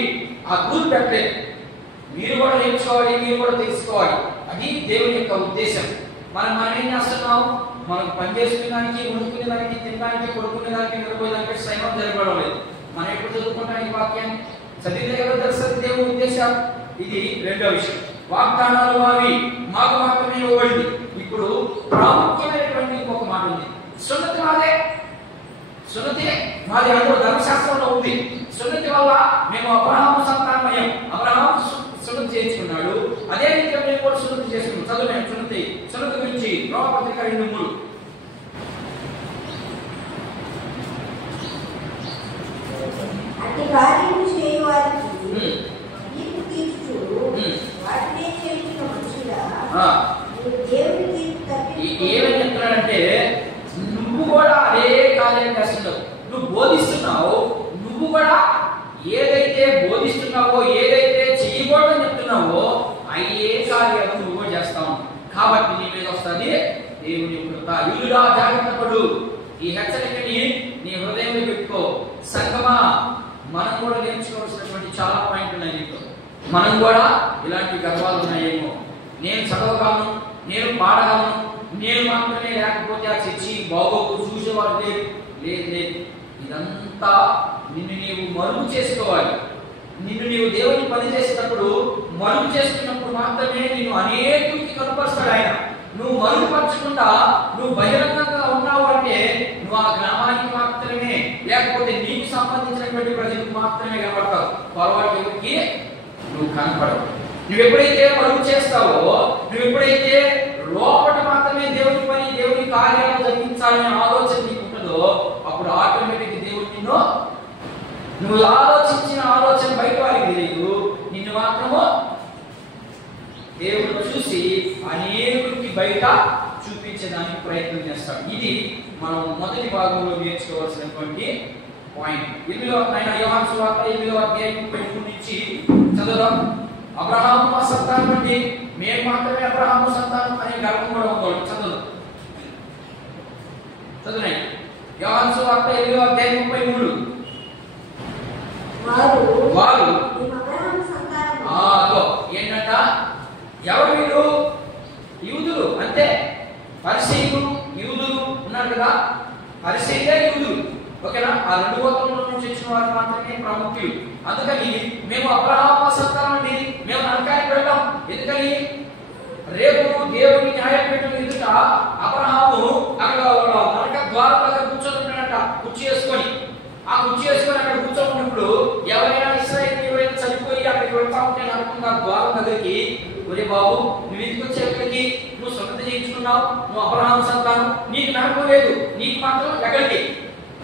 ఆ రూల్ పెట్టలేదు. మీరు కూడా నేర్చుకోవాలి, మీరు కూడా తెలుసుకోవాలి. అది దేవుని యొక్క ఉద్దేశం. మనం ఏం చేస్తున్నాం? మనం పని చేసుకునేదానికి, వండుకునేదానికి, తినడానికి, కొడుకునేదానికి, నిద్రపోయేదానికి శ్రమం జరగడం లేదు. మనం ఎప్పుడు చదువుకుంటాం ఈ వాక్యాన్ని? చదివితే కదా తెలుస్తుంది దేవుని ఉద్దేశం. ఇది రెండో విషయం. వాగ్దానాలు అవి మాకు మాత్రమే ఇవ్వబడింది. ఇప్పుడు ప్రాముఖ్యమైనటువంటి ఇంకొక మాట ఉంది. సున్నతి మాది అందులో ధర్మశాస్త్రంలో ఉంది. సున్నతి వల్ల మేము అబ్రహాము సంతానమయ్యాం. అబ్రహాము సున్నతి చేయించుకున్నాడు, అదే రీతిలో మేము కూడా సున్నతి చేసుకున్నాం. చదువు సున్నతి గురించి రోమపత్రిక 2:3. ఏమని చెప్తున్నాడంటే నువ్వు కూడా అదే కార్యం చేస్తున్నావు. నువ్వు బోధిస్తున్నావు, నువ్వు కూడా ఏదైతే బోధిస్తున్నావో, ఏదైతే చేయకూడదని చెప్తున్నావో అయ్యే కార్యాలు నువ్వు కూడా చేస్తావు. కాబట్టి నీ మీద వస్తుంది దేవుని కృప. యూదుడా జాగ్రత్త పడు, ఈ హెచ్చరికని నీ హృదయంలో పెట్టుకో. సంగమా, మనం కూడా నేర్చుకోవాల్సినటువంటి చాలా పాయింట్లు ఉన్నాయి నీకు. మనం కూడా ఇలాంటి గర్వాలు ఉన్నాయేమో. నేను చదవగలను, నేను పాడగలను, నేను మాత్రమే లేకపోతే ఆ చర్చి బాగోకు, చూసేవాడు లేదు. లేదు లేదు, ఇదంతా నిన్ను నీవు మరుగు చేసుకోవాలి. నిన్ను నీవు దేవుని పని చేసేటప్పుడు మరుగు చేసుకున్నప్పుడు మాత్రమే నిన్ను అనేకులకి కనపరుస్తాడు ఆయన. నువ్వు మరుగుపరచకుండా నువ్వు బహిరంగంగా ఉన్నావు అంటే నువ్వు ఆ గ్రామానికి మాత్రమే, లేకపోతే నీకు సంబంధించినటువంటి ప్రజలకు మాత్రమే కనపడతావు. పొరపాటు ఎవరికి నువ్వు కనపడవు. నువ్వు ఎప్పుడైతే మరుగు చేస్తావో, నువ్వు ఎప్పుడైతే లోపల మాత్రమే దేవుని పని, దేవుని కార్యాలు జరిగించాలనే ఆలోచన నీకు ఉంటుందో, అప్పుడు ఆటోమేటిక్ దేవుడు నిన్ను, నువ్వు ఆలోచించిన ఆలోచన బయట వారికి తెలియదు, నిన్ను మాత్రము దేవుడు చూసి అనేకుడికి బయట చూపించడానికి ప్రయత్నం చేస్తాడు. ఇది మనం మొదటి భాగంలో నేర్చుకోవాల్సినటువంటి పాయింట్. ఇందులో ఆయన యోహాను సువార్త 8వ అధ్యాయం 33 నుంచి చదువుదాం. అబ్రహాము మా సంతానం నుండి, మేము మాత్రమే అబ్రహాము సంతానం అనే గర్వం కూడా ఉంది. చదువునాయి. యోహాను సువార్త 8వ అధ్యాయం 33. వారు ఏంటంట? ఎవరు వీరు? యూదులు. అంతే. పరిసయ్యులు యూదులు ఉన్నారు కదా, పరిసయ్యులే యూదులు. ఓకేనా? ఆ రెండు గోత్రముల నుంచి వచ్చిన వారు మాత్రమే ప్రాముఖ్యులు. అందుకని మేము అబ్రహాము సంతానం అండి, మేము నరకానికి వెళ్ళాం. ఎందుకని? రేపు దేవుని న్యాయపీఠం ఎదుట అబ్రహాము అక్కడ నరక ద్వారం దగ్గర కూర్చొని ఉన్నాడంట, కుర్చీ వేసుకొని. ఆ కుర్చీ వేసుకొని అక్కడ కూర్చోన్నప్పుడు ఎవరైనా ఇశ్రాయేలు ఎవరైనా చనిపోయి అక్కడికి వెళ్తా ఉంటే నరకం ద్వారం దగ్గరికి, ఒరే బాబు నువ్వు ఎందుకు వచ్చే ఇక్కడికి, నువ్వు సొంత చేయించుకున్నావు, నువ్వు అబ్రహాము సంతానం, నీకు నరకం లేదు, నీకు మాత్రం ఎక్కడికి,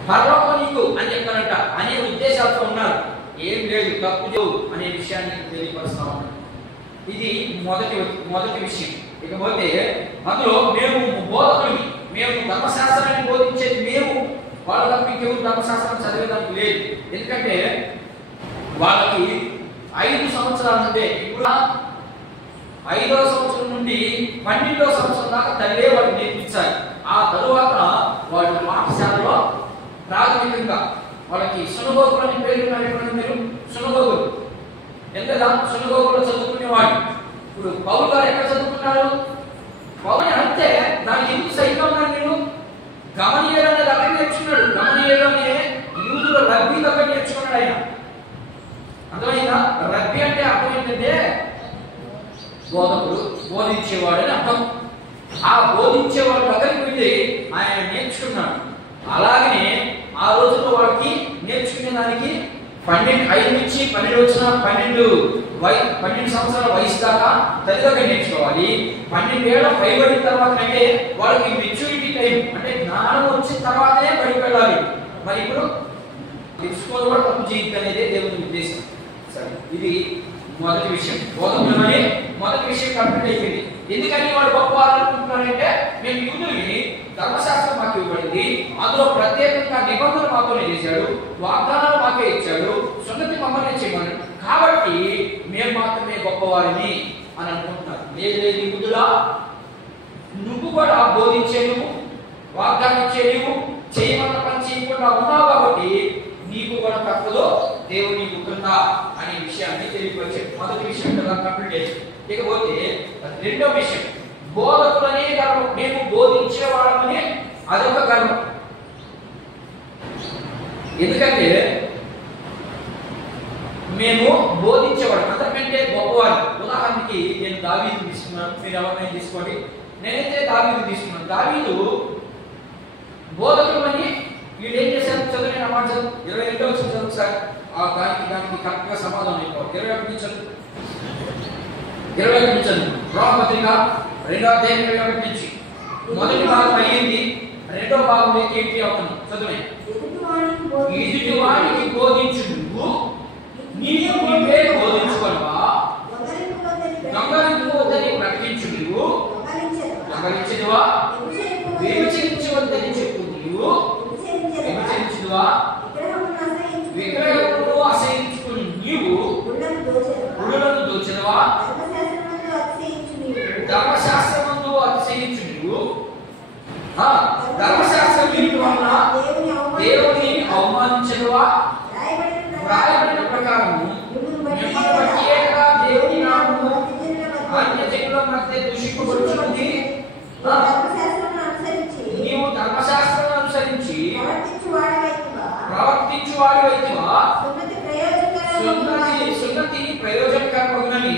పరలోకం నీకు అని చెప్పారంట. అనే ఉద్దేశాలతో ఉన్నారు. ఏం లేదు, తప్పు అనే విషయాన్ని తెలియపరుస్తా ఉన్నాడు. ఇది మొదటి విషయం. ఇకపోతే అందులో మేము బోధకులు, మేము ధర్మశాస్త్రాన్ని బోధించేది మేము, వాళ్ళ తప్ప ఇంకెవరు ధర్మశాస్త్రం చదివేదానికి లేదు. ఎందుకంటే వాళ్ళకి 5 సంవత్సరాల నుండి, ఇప్పుడు 5వ సంవత్సరం నుండి 12వ సంవత్సరం దాకా తల్లే వాళ్ళకి నేర్పించాలి. ఆ తరువాత వాళ్ళ పాఠశాలలో ప్రాథమికంగా వాళ్ళకి సునగోగులు అని పేరు ఉన్నారు. మీరు సునగోగులు ఎంతగా సునగోగులో చదువుకునేవాడు. ఇప్పుడు పౌలు గారు ఎక్కడ చదువుకున్నారు? పౌలు అంతే. దానికి ఎందుకు సైతం ఉన్నారు? మీరు గమనీయులు అనే దగ్గర నేర్చుకున్నాడు. గమనీయులు అనే యూదుల రబ్బీ దగ్గర నేర్చుకున్నాడు ఆయన. అర్థమైందా? రబ్బీ అంటే అర్థం ఏంటంటే బోధకుడు, బోధించేవాడు అని అర్థం. ఆ బోధించేవాడు దగ్గరికి వెళ్ళి ఆయన నేర్చుకున్నాడు. అలాగనే ఆ రోజుల్లో వాళ్ళకి నేర్చుకునే దానికి 5 నుంచి 12 వచ్చిన 12 సంవత్సరాల వయసు దాకా తల్లిదండ్రులు నేర్చుకోవాలి. 12 ఏళ్ళ పైబడిన తర్వాత అంటే వాళ్ళకి మెచ్యూరిటీ టైం, అంటే జ్ఞానం వచ్చిన తర్వాతనే బయటకు వెళ్ళాలి. మరి ఇప్పుడు తెలుసుకోవడం కూడా తప్పు చేయద్దు అనేది దేవుని ఉద్దేశం. సరే, ఇది మొదటి విషయం. బోధకులమని మొదటి విషయం కంప్లీట్ అయిపోయింది. ఎందుకని వాళ్ళు గొప్ప అనుకుంటున్నారంటే, మేము యూదుల్ని, ధర్మశాస్త్రం మాకు ఇవ్వబడింది, అందులో ప్రత్యేకంగా నిబంధనలు మాతోనే చేశాడు, వాగ్దానాలు మాకే ఇచ్చాడు, సున్నతి మమ్మల్ని చేయమని, కాబట్టి మేము మాత్రమే గొప్పవారిని అని అనుకుంటున్నారు. లేదు యూదులా, నువ్వు కూడా బోధించే, నువ్వు వాగ్దానం ఇచ్చే, నువ్వు చేయమన్న పని చేయకుండా ఉన్నావు కాబట్టి నీకు కూడా తప్పదు దేవుని ఉగ్రత అనే విషయాన్ని తెలియపరిచే మొదటి విషయం కదా కంప్లీట్ చేసి. ఇకపోతే రెండో విషయం, బోధకులనే గర్వం. మేము బోధించే వాళ్ళమని అదొక గర్వం. ఎందుకంటే మేము బోధించేవాడు అంతకంటే గొప్పవాడు. ఉదాహరణకి నేను దావీదు తీసుకున్నాను, మీరు ఎవరినైనా తీసుకోండి. నేనైతే దావీదు తీసుకున్నాను. దావీదు బోధకులమని వీళ్ళు ఏం చేశారు? చదువు అన్నమాట. 22వ చదువు సార్. దానికి కరెక్ట్ గా సమాధానం అయిపోవాలి. 21 నుంచి చదువు. 21 నుంచి చదువు. రోమపత్రిక 2వ అధ్యాయం 21 నుంచి. మొదటి భాగం అయ్యింది, రెండో భాగంలో ఏంటి అవుతుంది? చదువు. ఎదుటి వాడికి బోధించు, నువ్వు నీవు నీవే బోధించుకోవా, దొంగలించవద్దని ప్రకటించు, నువ్వు దొంగలించదువా, వ్యభిచరించవద్దని చెప్పు, నీవు వ్యభిచరించదువా, విగ్రహమును అసహించుకుని నీవు గుడులను దోచెదవా, ధర్మశాస్త్రమందు అతిశయించు, నీవు ధర్మశాస్త్రం వీటి వలన దేవుని అవమానించదువా, వ్రాయబడిన ప్రకారము మిమ్మల్ని ప్రత్యేకంగా దేవుని నామమును అన్యజనుల మధ్య దూషింపబడుచున్నది. నీవు ధర్మశాస్త్రం అనుసరించి ప్రవర్తించువాడివైతివా సున్నతి ప్రయోజనకరమగునని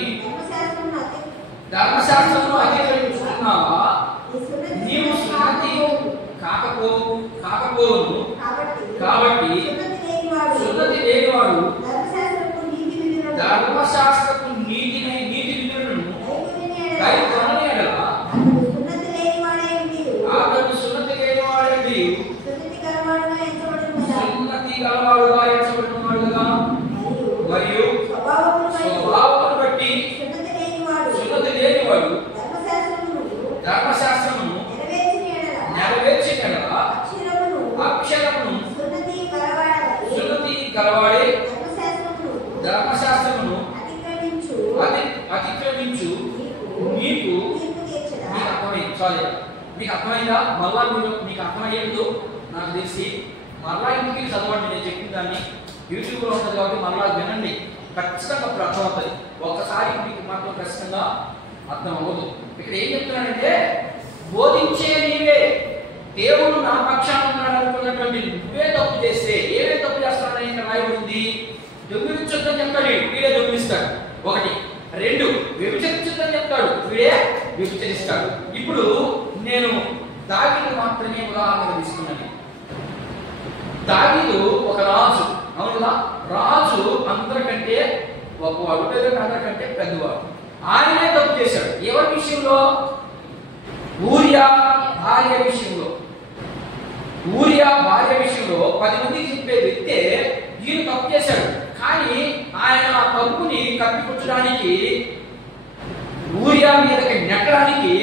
ధర్మశాస్త్రమును అతిక్రమించుకున్నావా? నీవు సున్నతి కాకపోను కాబట్టి సున్నతి లేనివాడు ధర్మశాస్త్రపు నీతి విధులను కైకొనని ఎడల అతడు సున్నతి లేనివాడేంటి సున్నతి గలవాడుగా ఎంచబడినవాడుగా మరియు స్వభావమును బట్టి సున్నతి లేనివాడు ధర్మశాస్త్రమును నెరవేర్చిన ఎడల అక్షరమును సున్నతి గలవాడే ధర్మశాస్త్రమును అతిక్రమించు నీకు అర్థమైంది. చాలు, మీకు అర్థమైందా? మళ్ళా మీకు అర్థమయ్యేందుకు నాకు తెలిసి మళ్ళా ఇంటికి చదవండి. నేను చెప్పిన దాన్ని యూట్యూబ్లో ఉంటుంది కాబట్టి మళ్ళా వినండి, ఖచ్చితంగా అప్పుడు అర్థమవుతుంది. ఒక్కసారి మీకు మాత్రం ఖచ్చితంగా అర్థం అవ్వదు. ఇక్కడ ఏం చెప్తున్నానంటే, బోధించే నీవే దేవుడు నా పక్షాన ఉన్నాడు అనుకున్నటువంటి నువ్వే తప్పు చేస్తే ఏవే తప్పు చేస్తాడని ఇక్కడ రాయబడింది. దొంగిలించొద్దని చెప్తాడు, వీడే దొంగిలిస్తాడు. ఒకటి. రెండు, వ్యభిచరించొద్దని చెప్తాడు, వీడే వ్యభిచరిస్తాడు. ఇప్పుడు నేను దావీదు మాత్రమే ఉదాహరణగా తీసుకున్నాను. దావీదు ఒక రాజు, అవును కదా? రాజు అందరికంటే గొప్పవాడు, అందరికంటే పెద్దవాడు. ఆయనే తప్పు చేశాడు. ఎవరి విషయంలో? ఊరియా భార్య విషయంలో. ఊరియా భార్య విషయంలో 10 మందికి చెప్పే వ్యక్తే ఈయన తప్పు చేశాడు. కానీ ఆయన తప్పుని కప్పిపుచ్చడానికి, ఊరియా మీదకి నెట్టడానికి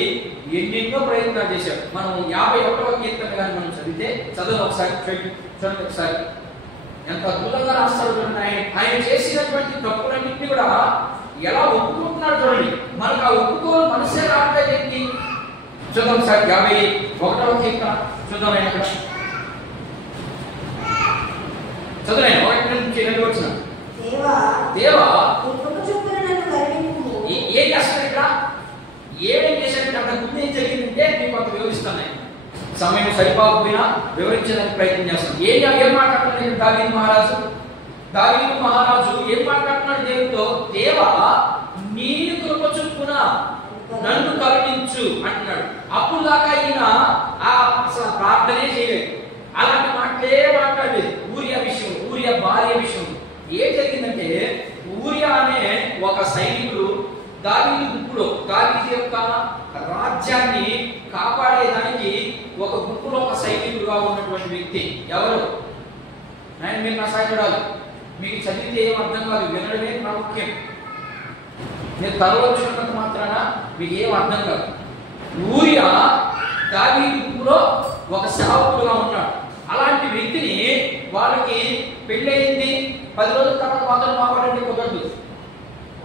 ఎన్నెన్నో ప్రయత్నాలు చేశాడు. మనం 51వ కీర్తన కానీ మనం చదివితే చూడండి ఒకసారి ఎంత అద్భుతంగా రాస్తాడు చూడండి. ఆయన చేసినటువంటి తప్పులన్నింటినీ కూడా ఎలా ఒప్పుకుంటున్నాడు చూడండి. మనకు ఆ ఒప్పుకోలు మనసే రావట్లేదు ఏంటి? చూద్దాం ఒకసారి 51వ కీర్తన చూద్దాం. ఆయన అక్కడ చదువు, 1 నుంచి 2 వచ్చిన దేవా ఏం చేస్తాడు ఇక్కడ? ఏమేం చేశాడంటే అక్కడ ముందు ఏం జరిగిందంటే మీకు కొంత వివరిస్తాను. సమయం సరిపోకపోయినా వివరించడానికి ప్రయత్నం చేస్తాను. ఏం మాట్లాడుతున్నాడు దావీదు మహారాజు? దావీదు మహారాజు ఏం మాట్లాడుతున్నాడు దేవుడితో? దేవా నీ కృప చొప్పున నన్ను కరుణించు అంటున్నాడు. అప్పుడు దాకా ఈయన అసలు ప్రార్థనే చేయలేదు, అలాంటి మాటలే మాట్లాడలేదు. ఊరియా విషయం, ఊరియా భార్య విషయం ఏం జరిగిందంటే, ఊరియా అనే ఒక సైనికుడు దావీదు గుంపులో, దావీదు యొక్క రాజ్యాన్ని కాపాడేదానికి ఒక గుంపులో ఒక సైనికుడుగా ఉన్నటువంటి వ్యక్తి. ఎవరు? నేను మీరు నా సాయి చూడాలి. మీకు చదివితే ఏం అర్థం కాదు, వినడమే ప్రాముఖ్యం. నేను తరవచ్చినంత మాత్రాన మీకు ఏం అర్థం కాదు. ఊరియా దావీదు గుంపులో ఒక సేవకుడుగా ఉన్నాడు. అలాంటి వ్యక్తిని వాళ్ళకి పెళ్ళయింది, 10 రోజుల తర్వాత మాత్రం మాట్లాడండి కుదరదు.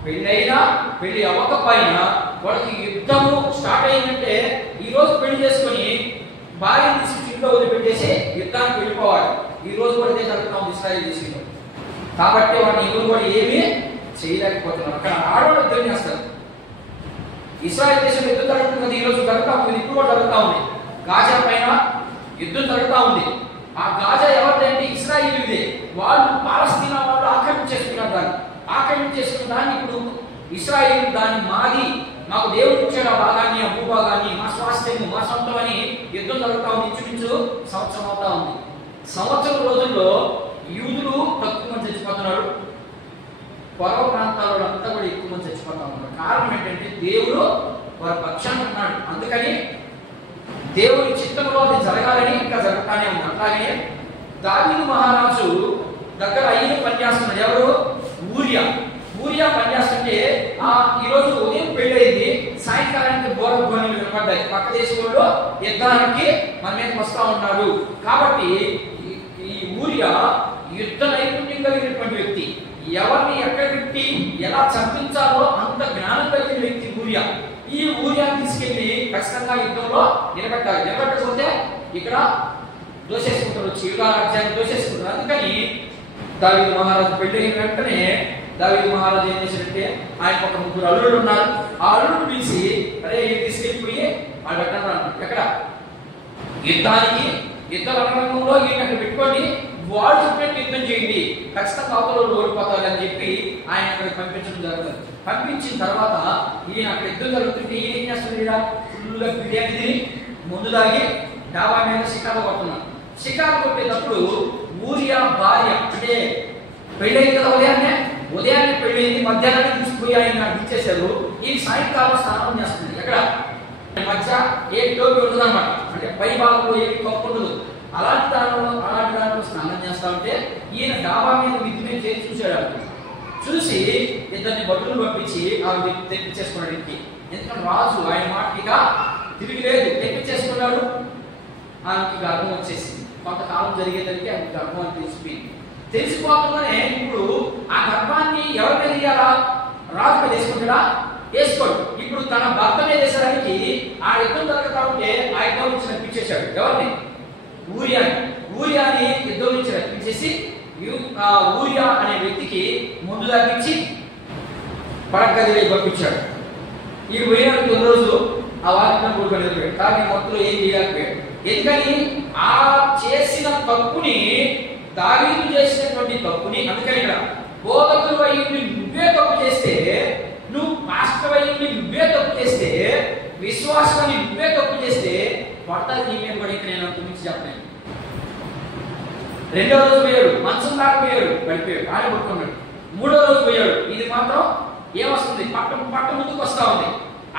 పెళ్ళైనా పెళ్లి అవ్వకపోయినా వాళ్ళకి యుద్ధము స్టార్ట్ అయిందంటే ఈ రోజు పెళ్లి చేసుకుని భార్యను తీసుకుని ఇంట్లో వదిలిపెట్టేసి యుద్ధానికి వెళ్ళిపోవాలి. ఈ రోజు కూడా ఇదే జరుగుతాం ఇశ్రాయేల్ దేశంలో. కాబట్టి వాడిని ఈ రోజు కూడా ఏమీ చేయలేకపోతున్నారు. అక్కడ ఆడవాళ్ళు యుద్ధం చేస్తారు. ఇశ్రాయేల్ దేశంలో యుద్ధం జరుగుతుంది, ఈ రోజు జరుగుతూ ఉంది, ఇప్పుడు కూడా జరుగుతూ ఉంది. గాజా పైన యుద్ధం జరుగుతూ ఉంది. ఆ గాజా ఎవరిదంటే ఇశ్రాయేలుదే. వాళ్ళు పాలస్తీనా వాళ్ళు ఆక్రమించేసుకున్నారు. దాన్ని ఇప్పుడు ఇశ్రాయేలు దాన్ని మాది, మాకు దేవుడు ఇచ్చాడు ఆ భాగాన్ని, ఆ భూభాగాన్ని, మా స్వాస్థ్యము, మా సొంతం అని యుద్ధం జరుగుతూ ఉంది. ఇంచుమించు సంవత్సరం అవుతా ఉంది. సంవత్సరం రోజుల్లో యూదులు తక్కువ మంది చచ్చిపోతున్నారు, పొరవ ప్రాంతాల్లో అంతా కూడా ఎక్కువ మంది చచ్చిపోతా ఉన్నారు. కారణం ఏంటంటే దేవుడు వారి పక్షాన్ని ఉన్నాడు. అందుకని దేవుని చిత్తంలో అది జరగాలని ఇంకా జరగటానే ఉంది. అట్లాగే దావీదు మహారాజు దగ్గర అయిన పనిచేస్తున్నాడు. ఎవరు? ఊరియా పనిచేస్తుంటే ఈ రోజు ఉదయం పెళ్ళయింది, సాయంకాలానికి బోరధ్వనులు వినపడ్డాయి. పక్క దేశంలో యుద్ధానికి మన మీదకి వస్తా ఉన్నారు. కాబట్టి ఈ ఊరియా యుద్ధ నైపుణ్యం కలిగినటువంటి వ్యక్తి, ఎవరిని ఎక్కడ పెట్టి ఎలా చంపించాలో అంత జ్ఞానం కలిగిన వ్యక్తి ఊరియా. ఈ ఊరియాని తీసుకెళ్లి ఖచ్చితంగా యుద్ధంలో నిలబెట్టాలి. నిలబెట్టకపోతే ఇక్కడ దోషేసుకుంటారు, వచ్చి యుగా రాజ్యాన్ని దోషేసుకుంటారు. అందుకని దావీదు మహారాజు పెళ్ళైన వెంటనే దావీదు మహారాజు ఏం చేశాడంటే ఆయన ఒక ముగ్గురు అల్లుళ్ళు ఉన్నారు. ఆ అల్లుడు పిలిచి అరే ఇది తీసుకెళ్ళిపోయి వాళ్ళు పెట్టారు ఎక్కడ యుద్ధానికి యుద్ధ రంగంలో ఈయన అక్కడ పెట్టుకోండి, వాళ్ళు చెప్పినట్టు యుద్ధం చేయండి, ఖచ్చితంగా అవతల ఓడిపోతారు అని చెప్పి ఆయన అక్కడికి పంపించడం జరుగుతుంది. పంపించిన తర్వాత ఈయన అక్కడ యుద్ధం జరుగుతుంటే ఈయన ఏం చేస్తున్నాడు, ఫుల్గా బిర్యానీ తిని ముందు దాగి డాబా మీద షికారు కొడుతున్నాడు. షికారు కొట్టేటప్పుడు ఊరియా భార్య అంటే పెళ్ళైంది కదా, ఉదయాన్నే పెళ్ళైంది, మధ్యాహ్నాన్ని తీసుకుపోయి ఆయన ఇచ్చేశారు. ఈ సాయంకాలం స్నానం చేస్తుంది. ఎక్కడ మధ్య ఏ టోపీ ఉండదు అనమాట, అంటే పై భాగంలో ఏ కప్పు ఉండదు. అలాంటి దాంట్లో స్నానం చేస్తా ఉంటే ఈయన డాబా మీద విధి మీద చేసి చూశాడు. చూసి ఇద్దరిని భటులు పంపించి ఆవిడ తెప్పించేసుకున్నాడు ఇంటికి. ఎందుకంటే రాజు ఆయన మాటగా తిరిగి లేదు, తెప్పించేసుకున్నాడు. ఆమెకి గర్భం వచ్చేసింది. కొంతకాలం జరిగేదానికి ఆమెకి గర్భం అని తెలిసిపోయింది. తెలిసిపోతుందనే ఇప్పుడు ఆ గర్భాన్ని ఎవరి మీద వేయాలా, రాజు మీద వేసుకుంటాడా, వేసుకోడు. ఇప్పుడు తన భర్త మీద వేసడానికి ఆ యుద్ధం జరుగుతా ఉంటే ఆ యుద్ధం నుంచి రప్పించేశాడు. ఎవరిని, ఊరియాని యుద్ధం నుంచి రప్పించేసి ఊరియా అనే వ్యక్తికి ముందు తప్పించి పడగదిలో పంపించాడు. ఈ పోయినట్టు కొన్ని రోజులు ఆ వాక్యం కూడుకొని కానీ మొత్తం ఏం చేయలేకపోయాడు. ఎందుకని ఆ చేసిన తప్పుని, దావీదు చేసినటువంటి తప్పుని, అందుకని ఇక్కడ బోధకులు అయ్యి నువ్వే తప్పు చేస్తే, నువ్వు పాస్టర్ అయ్యి నువ్వే తప్పు చేస్తే, విశ్వాసాన్ని నువ్వే తప్పు చేస్తే పడతాది నీ మీద కూడా. నేను అంత మించి చెప్పలేను. రెండో రోజు పోయాడు, మంచం దాకా పోయాడు, పడిపోయాడు, ఆడ పట్టుకున్నాడు. మూడో రోజు పోయాడు, ఇది మాత్రం ఏమొస్తుంది, పట్ట ముందుకు వస్తా ఉంది.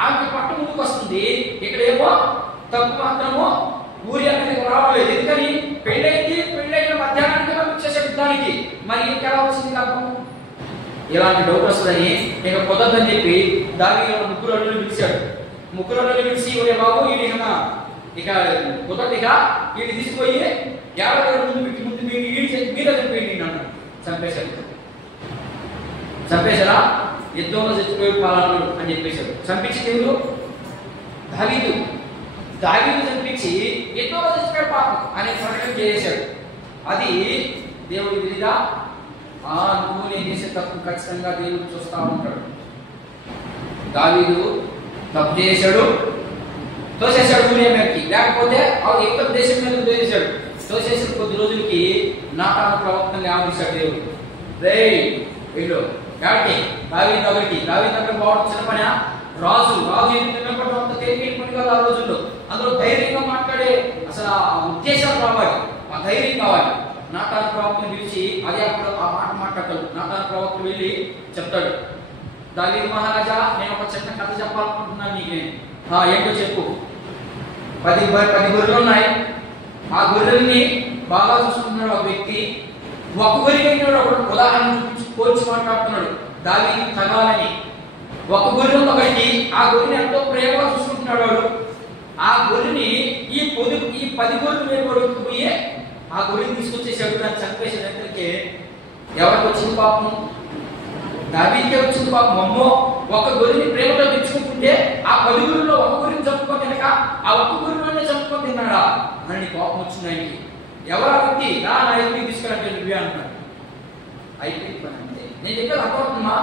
ఆమె పట్ట ముందుకు వస్తుంది. ఇక్కడేమో తప్పు మాత్రము ఊరి అనేది రావలేదు. ఎందుకని పెళ్ళైన మధ్యాహ్నానికి పంపించేసాడు యుద్ధానికి. మరి ఇంకెలా వచ్చింది లాభం? ఇలాంటి డౌట్ వస్తుందని ఇక కుదరదని చెప్పి దావీదు ముగ్గురు అల్లుళ్ళు పిలిచాడు. ముగ్గురు అల్లుళ్ళు పిలిచి ఒరే బాబు ఇది ఇక కుదరదిగా వీడిని తీసుకుపోయి 50 రోజుల ముందు మీద చనిపోయింది నన్ను చంపేశారా, యుద్ధంలో చచ్చిపోయాడు పాలనలు అని చెప్పేశాడు. చంపించింది ఎవరు? దావీదు చంపించి యుద్ధంలో చచ్చిపోయాడు పాపం అనే ప్రకటన చేశాడు. అది దేవుడి విధిగా నువ్వు నేను చేసే తప్పు ఖచ్చితంగా దేవుడు చూస్తా ఉంటాడు. దావీదు తప్పు చేశాడు, తోసేశాడు ఊరియా మీదకి. లేకపోతే యుద్ధం దేశం మీద తోసేశాడు. తోసేసిన కొద్ది రోజులకి నాతాను ప్రవక్తని ఆవరించాడు దేవుడు. వీళ్ళు కాబట్టి దావీదు దగ్గర పోవడం చిన్న పని. రాజు ఎందుకు తేలిక పని కాదు ఆ రోజుల్లో. అందులో ధైర్యంగా మాట్లాడే అసలు ఆ ఉద్దేశాలు రావాలి, ఆ ధైర్యం కావాలి. నాతాను ప్రవక్తని పిలిచి అదే అప్పుడు ఆ మాట మాట్లాడతాడు. నాతాను ప్రవక్త వెళ్ళి చెప్తాడు, దావీదు మహారాజా నేను ఒక చిన్న కథ చెప్పాలనుకుంటున్నాను నీకు. ఏంటో చెప్పు. 10 గొర్రెలు ఉన్నాయి. ఆ గొర్రెల్ని బాగా చూసుకుంటున్నాడు ఒక వ్యక్తి. ఒక గొర్రె ఒక ఉదాహరణ పోల్చి మాట్లాడుతున్నాడు దావీదు తగాలని. ఒక గొర్రె ఒకటి, ఆ గొర్రెని ఎంతో ప్రేమగా చూసుకుంటున్నాడు వాడు. ఆ గొర్రెని ఈ 10 గొర్రెలు మీద పడుకుపోయి ఆ గొర్రెని తీసుకొచ్చేసాడు. దాన్ని చంపేసాడు. అంటే ఎవరికి వచ్చింది పాపం? దావీదుకే వచ్చింది పాపం. అమ్మో, ఒక గొర్రెని ప్రేమతో తెచ్చుకుంటుంటే ఆ 10 గొర్రెల్లో ఒక గొర్రెని చంపుకొని తినక ఆ ఒక్క గొర్రెలోనే చంపుకొని తిన్నాడా అని కోపం వచ్చింది ఆయనకి. ఎవరా వ్యక్తి? నా ఎదురు తీసుకున్నట్టు నువ్వే అంటున్నాడు. అయిపోయింది పని అంతే. నేను చెప్పేది అర్థమవుతుందా?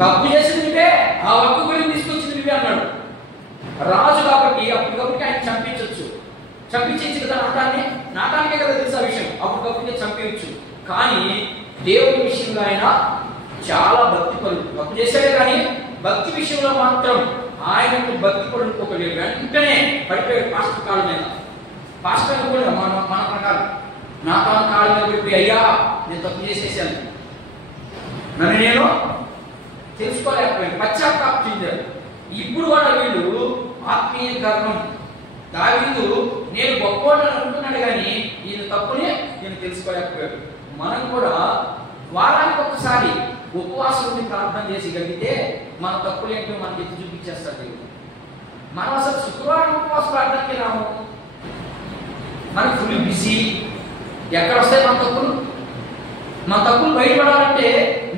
తప్పు చేసింది నువ్వే, ఆ ఒక్క గొర్రెని తీసుకొచ్చింది నువ్వే అన్నాడు. రాజు కాబట్టి అప్పటికప్పటికి ఆయన చంపించవచ్చు. చంపించేసి కదా నాటానికే కదా తెలుసు ఆ విషయం. అప్పటికప్పుడే చంపించచ్చు. కానీ దేవుడి విషయంలో ఆయన చాలా భక్తి పరుడు. తప్పు చేశాడే కానీ భక్తి విషయంలో మాత్రం ఆయనకు భక్తి పరుడు ఒకటి. వెంటనే పడిపోయాడు పాస్టర్ కాళ్ళ మీద. పాస్టర్ కూడా మన ప్రకారం నాతాను కాళ్ళ మీద పడిపోయి, అయ్యా నేను తప్పు చేసేసాను, నన్ను నేను తెలుసుకోలేకపోయాను, పశ్చాత్తాపం చెందాడు. ఇప్పుడు కూడా వీళ్ళు ఆత్మీయ గర్వం. దావీదు నేను గొప్పవాడని అనుకున్నాడు కానీ ఈయన తప్పునే నేను తెలుసుకోలేకపోయాడు. మనం కూడా వారానికి ఒకసారి ఉపవాసం ఉండి ప్రార్థన చేసిగలిగితే మన తప్పులు ఏంటో మనకి ఎత్తి చూపించేస్తారు దేవుడు. మనం అసలు శుక్రవారం ఉపవాస ప్రార్థనకి రాము. మనకు ఫుల్ బిజీ. ఎక్కడ వస్తాయి మన తప్పులు బయటపడాలంటే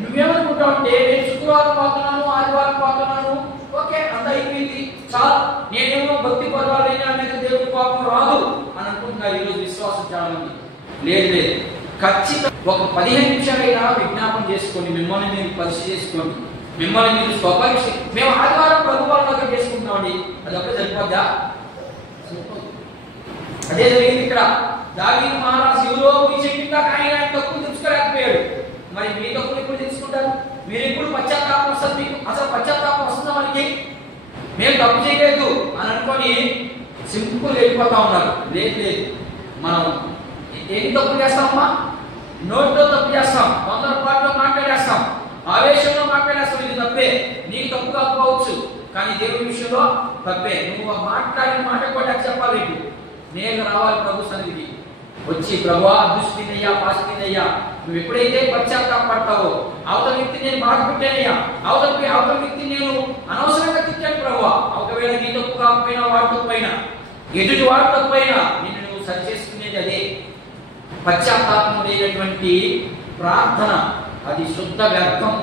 నువ్వేమనుకుంటావంటే నేను శుక్రవారం పోతున్నాను, ఆదివారం పోతున్నాను, ఓకే అంతా అయిపోయింది చాలు, నేనేమో భక్తి పర్వాలైనా అనేది దేవుడి కోపం రాదు అని అనుకుంటున్నారు ఈరోజు విశ్వాసం చాలా మంది. లేదు. ఖచ్చితంగా ఒక 15 నిమిషాలైనా విజ్ఞాపన చేసుకోండి, మిమ్మల్ని మీరు పరిశీలి చేసుకోండి, మిమ్మల్ని మీరు స్వపరీక్ష. మేము ఆదివారం ప్రభువారం దగ్గర చేసుకుంటున్నామండి, అది అప్పుడే సరిపోద్దా? అదే జరిగింది ఇక్కడ. దావీదు మహారాజు యూదో చెప్పిందా కానీ ఆయన తప్పులు తెలుసుకోలేకపోయాడు. మరి మీ తప్పులు ఎప్పుడు తెలుసుకుంటారు? మీరు ఎప్పుడు పశ్చాత్తాపం వస్తుంది? మీకు అసలు పశ్చాత్తాపం వస్తుందా? మనకి మేము తప్పు చేయలేదు అని అనుకొని సింపుల్ వెళ్ళిపోతా ఉన్నారు. లేదు లేదు, మనం ఏం తప్పు చేస్తామమ్మా? నోటితో తప్పు చేస్తాం, తొందరపాటులో మాట్లాడేస్తాం, ఆవేశంలో మాట్లాడేస్తాం. ఇది తప్పే, నీకు తప్పు కాకపోవచ్చు కానీ దేవుడి విషయంలో తప్పే. నువ్వు మాట్లాడిన మాట కూడా చెప్పాలి. నేను రావాలి ప్రభు సన్నిధికి వచ్చి, ప్రభువా దుష్టినయ్యా, పాస్టినయ్యా, నువ్వు ఎప్పుడైతే పశ్చాత్తాపడతావో, అవతల వ్యక్తి నేను బాధ పెట్టానయ్యా, అవతల వ్యక్తి నేను అనవసరంగా తిట్టాను ప్రభువా, ఒకవేళ నీ తప్పు కాకపోయినా వాడి తప్పైనా ఎదుటి వాడి తప్పైనా నిన్ను నువ్వు సరి చేసుకునేది అదే. పశ్చాత్తాపం లేనటువంటి ప్రార్థన అది శుద్ధ వ్యర్థం.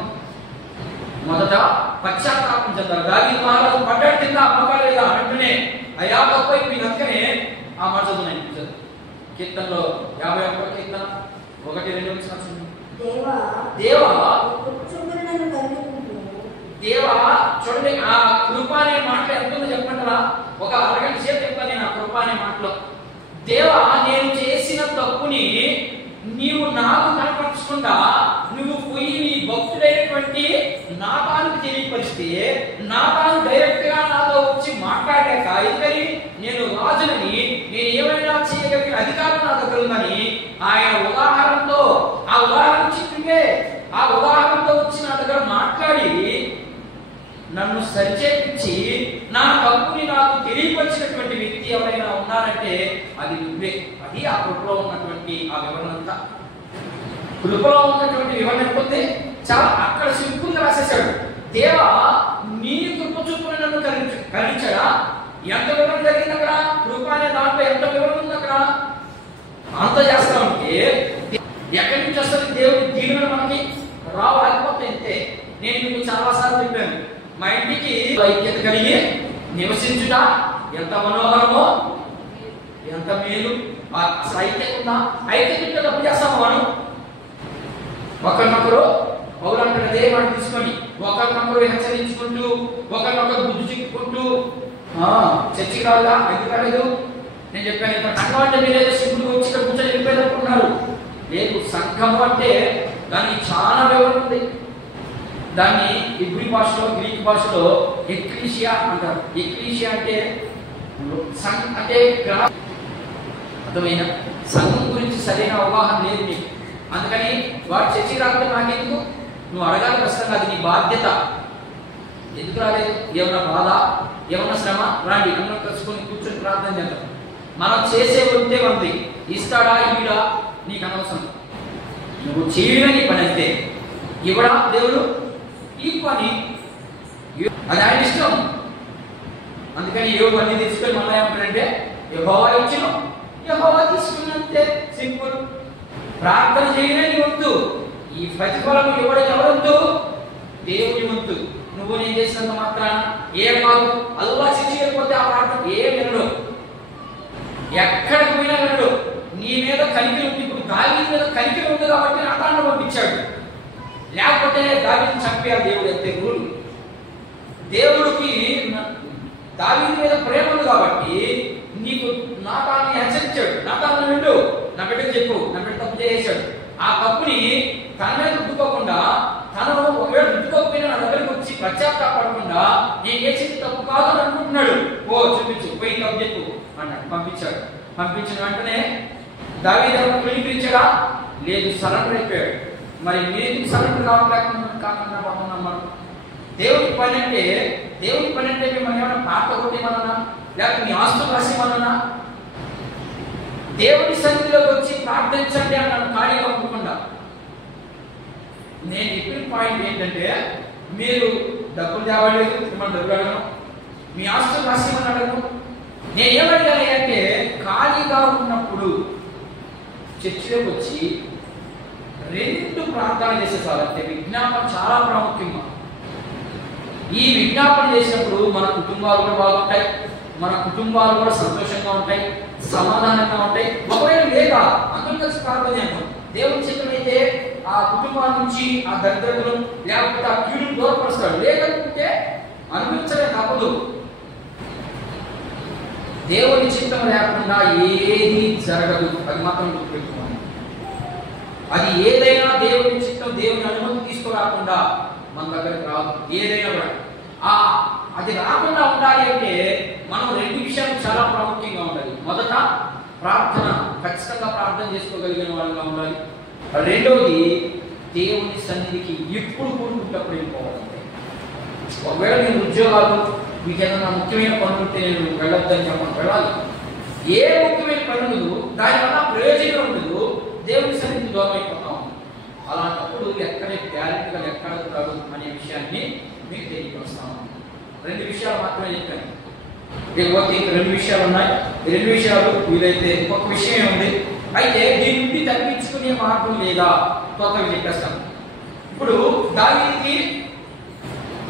మొదట పశ్చాత్తాపం చెందాలి. దావీదు మహారాజు పడ్డాడు కింద, అమ్మకాలేదా అంటూనే అయ్యా తప్పై మీ దగ్గరే ఆ మాట చదువుతున్నాయి. కీర్తనలో 51 కీర్తన 1-2 వచ్చిన దేవా చూడండి, ఆ కృప అనే మాటలు ఎంతుందో చెప్పంటారా? ఒక అరగంట సేపు చెప్తాను నేను ఆ కృప అనే మాటలో. దేవా, నేను చేసిన తప్పుని నీవు నాకు కనపరచకుండా నువ్వు పోయి నీ భక్తుడైనటువంటి నాతానుకు తెలియపరిస్తే, నాతాను డైరెక్ట్ గా నాతో వచ్చి మాట్లాడాక, ఎందుకని నేను రాజునని, నేను ఏమైనా చేయగలిగిన అధికారం నా దగ్గర ఉందని ఆయన ఉదాహరణతో, ఆ ఉదాహరణ చెప్పిందే, ఆ ఉదాహరణతో వచ్చి నా దగ్గర మాట్లాడి నన్ను సరిచేపించి నా తప్పుని నాకు తెలియపరిచినటువంటి వ్యక్తి ఎవరైనా ఉన్నారంటే అది నువ్వే. అది ఆ కృపలో ఉన్నటువంటి ఆ వివరణ అంతా. కృపలో ఉన్నటువంటి వివరణ పోతే చాలా అక్కడ సింపుల్ గా రాసేసాడు. దేవా, నీ కృప చూపున నన్ను కరుణించాడా? ఎంత వివరణ జరిగింది అక్కడ? కృప అనే దాంట్లో ఎంత వివరణ ఉంది అక్కడ? అంత చేస్తామంటే ఎక్కడి నుంచి వస్తుంది దేవుడి దీవెన? మనకి రావాలిపోతే అంతే. నేను మీకు చాలా సార్లు చెప్పాను, మా ఇంటికి ఐక్యత కలిగి నివసించుట ఎంత మనోహరమో, ఎంత మేలు. అసలు ఐక్యత ఉందా? ఐక్యత తప్పు చేస్తాము మనం. ఒకరినొకరు పౌరంటే అదే మాట తీసుకొని ఒకరినొకరు హెచ్చరించుకుంటూ, ఒకరినొకరు బుద్ధి చిక్కుకుంటూ చర్చికి రావాలా? ఎందుకు రాలేదు? నేను చెప్పాను, ఇక్కడ సంఘం అంటే మీరేదో సింపుల్గా వచ్చి ఇక్కడ కూర్చొని వెళ్ళిపోయారనుకున్నారు. లేదు, సంఘము అంటే దానికి చాలా వివరణ ఉంది. దాన్ని ఇబ్రీ భాషలో, గ్రీక్ భాషలో ఎక్లీషియా అంటారు. ఎక్లీషియా అంటే అర్థమైన సంఘం గురించి సరైన అవగాహన లేదు మీకు. అందుకని వాడు చర్చి రాకపోతే నాకెందుకు? నువ్వు అడగాలి కష్టంగా, అది నీ బాధ్యత. ఎందుకు రాలేదు? ఏమన్నా బాధ, ఏమన్నా శ్రమ? రాండి, అందరం కలుసుకొని కూర్చొని ప్రార్థన చేద్దాం. మనం చేసే ఉంటే ఉంది, ఇస్తాడా ఇవిడా నీకు అనవసరం. నువ్వు చేయడమే నీ పని అంతే. ఇవ్వడా దేవుడు? ఈ పని అది ఆయన ఇష్టం. అందుకని యోగు అన్ని తీసుకొని మళ్ళీ ఏమంటారంటే యెహోవా ఇచ్చిన యెహోవా తీసుకున్నంతే. సింపుల్. ప్రార్థన చేయడమే నీ వంతు. ఈ ప్రతిఫలం ఇవ్వడం ఎవరంతు? దేవుని వంతు. నువ్వు నేను చేసినంత మాత్రాన ఏం కాదు. అల్లా శిక్షించకపోతే ఆ ప్రార్థన ఏం వినడు, ఎక్కడికి పోయినా వినడు. నీ మీద కనికలు ఉంది. ఇప్పుడు దావీదు మీద కనికలు ఉంది కాబట్టి నాతాను పంపించాడు, లేకపోతే దావీదుని చంపేయాలి దేవుడు. అంతే రూల్. దేవుడికి దావీదు మీద ప్రేమ ఉంది కాబట్టి నీకు నాతాన్ని హెచ్చరించాడు. నాతాను విండు, నా బిడ్డకు చెప్పు, నా బిడ్డ తప్పు చేసాడు. ఆ తప్పుని తన మీద రుద్దుకోకుండా, తను ఒకవేళ రుద్దుకోకపోయినా నా దగ్గరకు వచ్చి పశ్చాత్తాపడకుండా నేను చేసింది తప్పు కాదు అని అనుకుంటున్నాడు. ఓ చూపించు, పోయి తప్పు చెప్పు అన్నాడు. పంపించాడు. పంపించిన వెంటనే దావీదు పిలిపించాడా? లేదు, సరెండర్ అయిపోయాడు. మరి మీరు సరెండర్ కాకుండా పోతున్నాం మనం. దేవుడి పని అంటే మిమ్మల్ని ఏమైనా పాట కొట్టేమన్నా, లేకపోతే మీ ఆస్తులు రాసేమన్నా? దేవుడి సన్నిధిలోకి వచ్చి ప్రార్థించండి అన్నాను ఖాళీగా ఉండకుండా. నేను చెప్పిన పాయింట్ ఏంటంటే, మీరు డబ్బులు తేవలేదు, మిమ్మల్ని డబ్బులు అడగను, మీ ఆస్తులు రాసేమని అడగను. నేను ఏమడగాలి అంటే, ఖాళీగా ఉన్నప్పుడు చర్చిలోకి వచ్చి 2 ప్రార్థన చేసేసారు అంటే విజ్ఞాపన చాలా ప్రాముఖ్యంగా. ఈ విజ్ఞాపన చేసినప్పుడు మన కుటుంబాలు కూడా బాగుంటాయి, మన కుటుంబాలు కూడా సంతోషంగా ఉంటాయి, సమాధానంగా ఉంటాయి. ఒకవేళ లేదా అందరూ కలిసి ప్రార్థన చేద్దాం. దేవుని చిత్తమైతే ఆ కుటుంబాల నుంచి ఆ దరిద్రతను లేకపోతే ఆ కీడును దూరపరుస్తాడు. లేకపోతే అనుభవించలే తప్పదు. దేవుని చిత్తం లేకుండా ఏది జరగదు. అది మాత్రం గుర్తుపెట్టుకోండి. అది ఏదైనా దేవుని చిత్తం, దేవుని అనుమతి తీసుకురాకుండా మన దగ్గరికి రాదు. ఏదైనా కూడా అది రాకుండా ఉండాలి అంటే మనం రెండు విషయాలు చాలా ప్రాముఖ్యంగా ఉండాలి. మొదట ప్రార్థన, ఖచ్చితంగా ప్రార్థన చేసుకోగలిగిన వాళ్ళగా ఉండాలి. రెండవది దేవుని సన్నిధికి ఎప్పుడు కూడుకుంటప్పుడు వెళ్ళిపోవాలంటే, ఒకవేళ నేను ఉద్యోగాలు మీకు ఏదైనా ముఖ్యమైన పనులు ఉంటే నేను వెళ్ళొద్దని చెప్పను, వెళ్ళాలి. ఏ ముఖ్యమైన పనులు దానివల్ల ప్రయోజనం ఉండదు, దేవుని సన్నిధికి దూరం అయిపోతాం. అలాంటప్పుడు ఎక్కడే గ్యారెంటీగా ఎక్కడ ఉంటాడు అనే విషయాన్ని మీకు తెలియపరుస్తాను. రెండు విషయాలు మాత్రమే చెప్పాను. లేకపోతే ఇంకా రెండు విషయాలు ఉన్నాయి. ఈ రెండు విషయాలు వీలైతే ఒక విషయం ఉంది. అయితే దీని నుండి తప్పించుకునే మార్గం లేదా కొత్తగా చెప్పేస్తాను. ఇప్పుడు దావీదుకి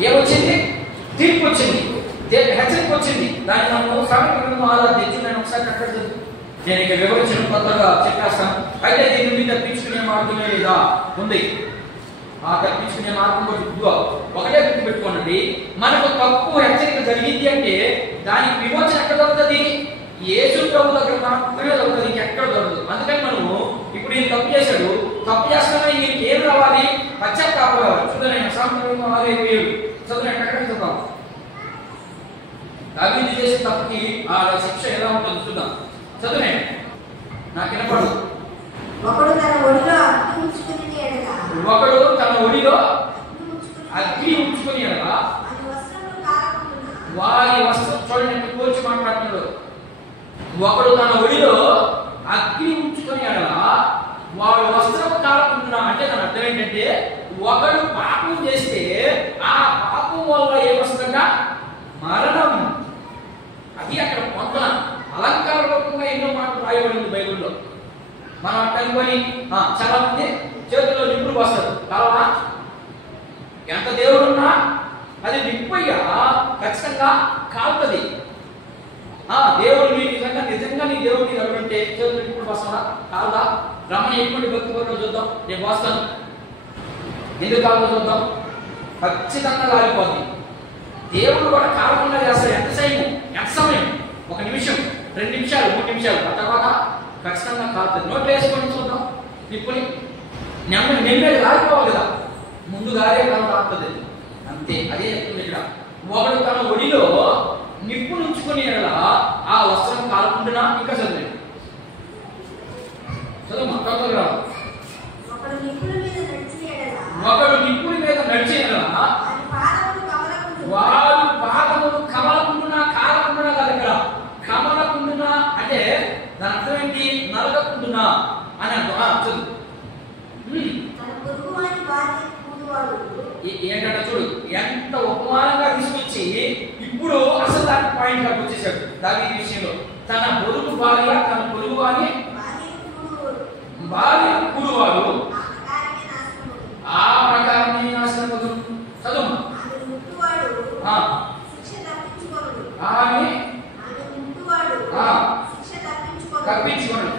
ఏమొచ్చింది? తీర్పు వచ్చింది, హెచ్చరిక వచ్చింది. దాన్ని మనం సామెతలను ఆరాధించి నేను ఒకసారి కట్టదు, నేను ఇక వివరించిన కొత్తగా చెప్పేస్తాను. అయితే దీని నుండి తప్పించుకునే మార్గమే లేదా ఉంది. ఆ తప్పించుకునే మార్గం ఒకటే గుర్తు పెట్టుకోండి. మనకు తప్పు హెచ్చరిక జరిగింది అంటే దానికి విమోచన ఎక్కడ దొరుకుతుంది? యేసు ప్రభు దగ్గర మాత్రమే దొరుకుతుంది, ఇంకెక్కడ దొరకదు. అందుకని మనము ఇప్పుడు ఈయన తప్పు చేశాడు, తప్పు చేస్తామని ఈయనకి ఏం రావాలి? పశ్చాత్తాపం రావాలి. చూడండి సామెతలు 6:7 చదువుని ఎక్కడ చూద్దాం. దావీదు చేసిన తప్పుకి ఆ శిక్ష ఎలా ఉంటుందో చూద్దాం. చదువునే నాకు వినపడు. ఒకడు తన ఒడిలో అగ్ని ఉంచుకుని వారి వస్త్రం, చూడండి పోల్చి మాట్లాడుతున్నాడు. ఒకడు తన ఒడిలో అగ్ని ఉంచుకొని వాడు వస్త్రం కాలకుండా, అంటే దాని అర్థం ఏంటంటే ఒకడు పాపం చేస్తే ఆ పాపం వల్ల ఏమొస్తుందంట? మరణం. అది అక్కడ పొందన అలంకార రూపంగా ఎన్నో మాటలు రాయబడింది బైబిల్లో. మనం అనుకొని చాలా మంది చేతుల్లో నిప్పులు పోస్తారు. కావాలా? ఎంత దేవుడున్నా అది నిప్పయ్యా ఖచ్చితంగా కాలుతుంది. దేవుడు నిజంగా నీ దేవుడిని నిలబెట్టే చేతులు నిప్పులు పోస్తాడా? కాదా? రమణ ఎటువంటి భక్తి వరకు చూద్దాం, నేను పోస్తాను. ఎందుకు కాదో చూద్దాం. ఖచ్చితంగా కాలిపోతుంది. దేవుడు కూడా కాలకుండా చేస్తాడు. ఎంత సమయం? 1 నిమిషం, 2 నిమిషాలు, 3 నిమిషాలు, ఆ తర్వాత ఖచ్చితంగా కాలుతుంది. నోట్లు వేసుకొని చూద్దాం నిప్పుని. నెమ్మది కాలిపోవాలి కదా, ముందు గారే కాలుతుంది. అంతే. అదే చెప్తుంది ఇక్కడ. ఒకడు తన ఒడిలో నిప్పు నుంచుకుని ఆ వస్త్రం కాలకుండా, ఇంకా చదివండి చదువు మొత్తం. ఒకడు నిప్పుల మీద నడిచే వాడు పాదములు కమలకుండునా, కాలకుండునా కాదు. ఇక్కడ కమలకుండునా అంటే దాని అర్థం ఏంటి? నలగకుండునా అని అర్థం. చదువు. ఏంటంటే చూడు ఎంత ఉపమానంగా తీసుకొచ్చి ఇప్పుడు అసలు దాని పాయింట్ గా వచ్చేసాడు. దావీదు విషయంలో తన పొరుగు భార్య, తన పొరుగు వారి భార్య కూడువాడు ఆ ప్రకారమే నాశనం. చదువు. తప్పించుకోండి.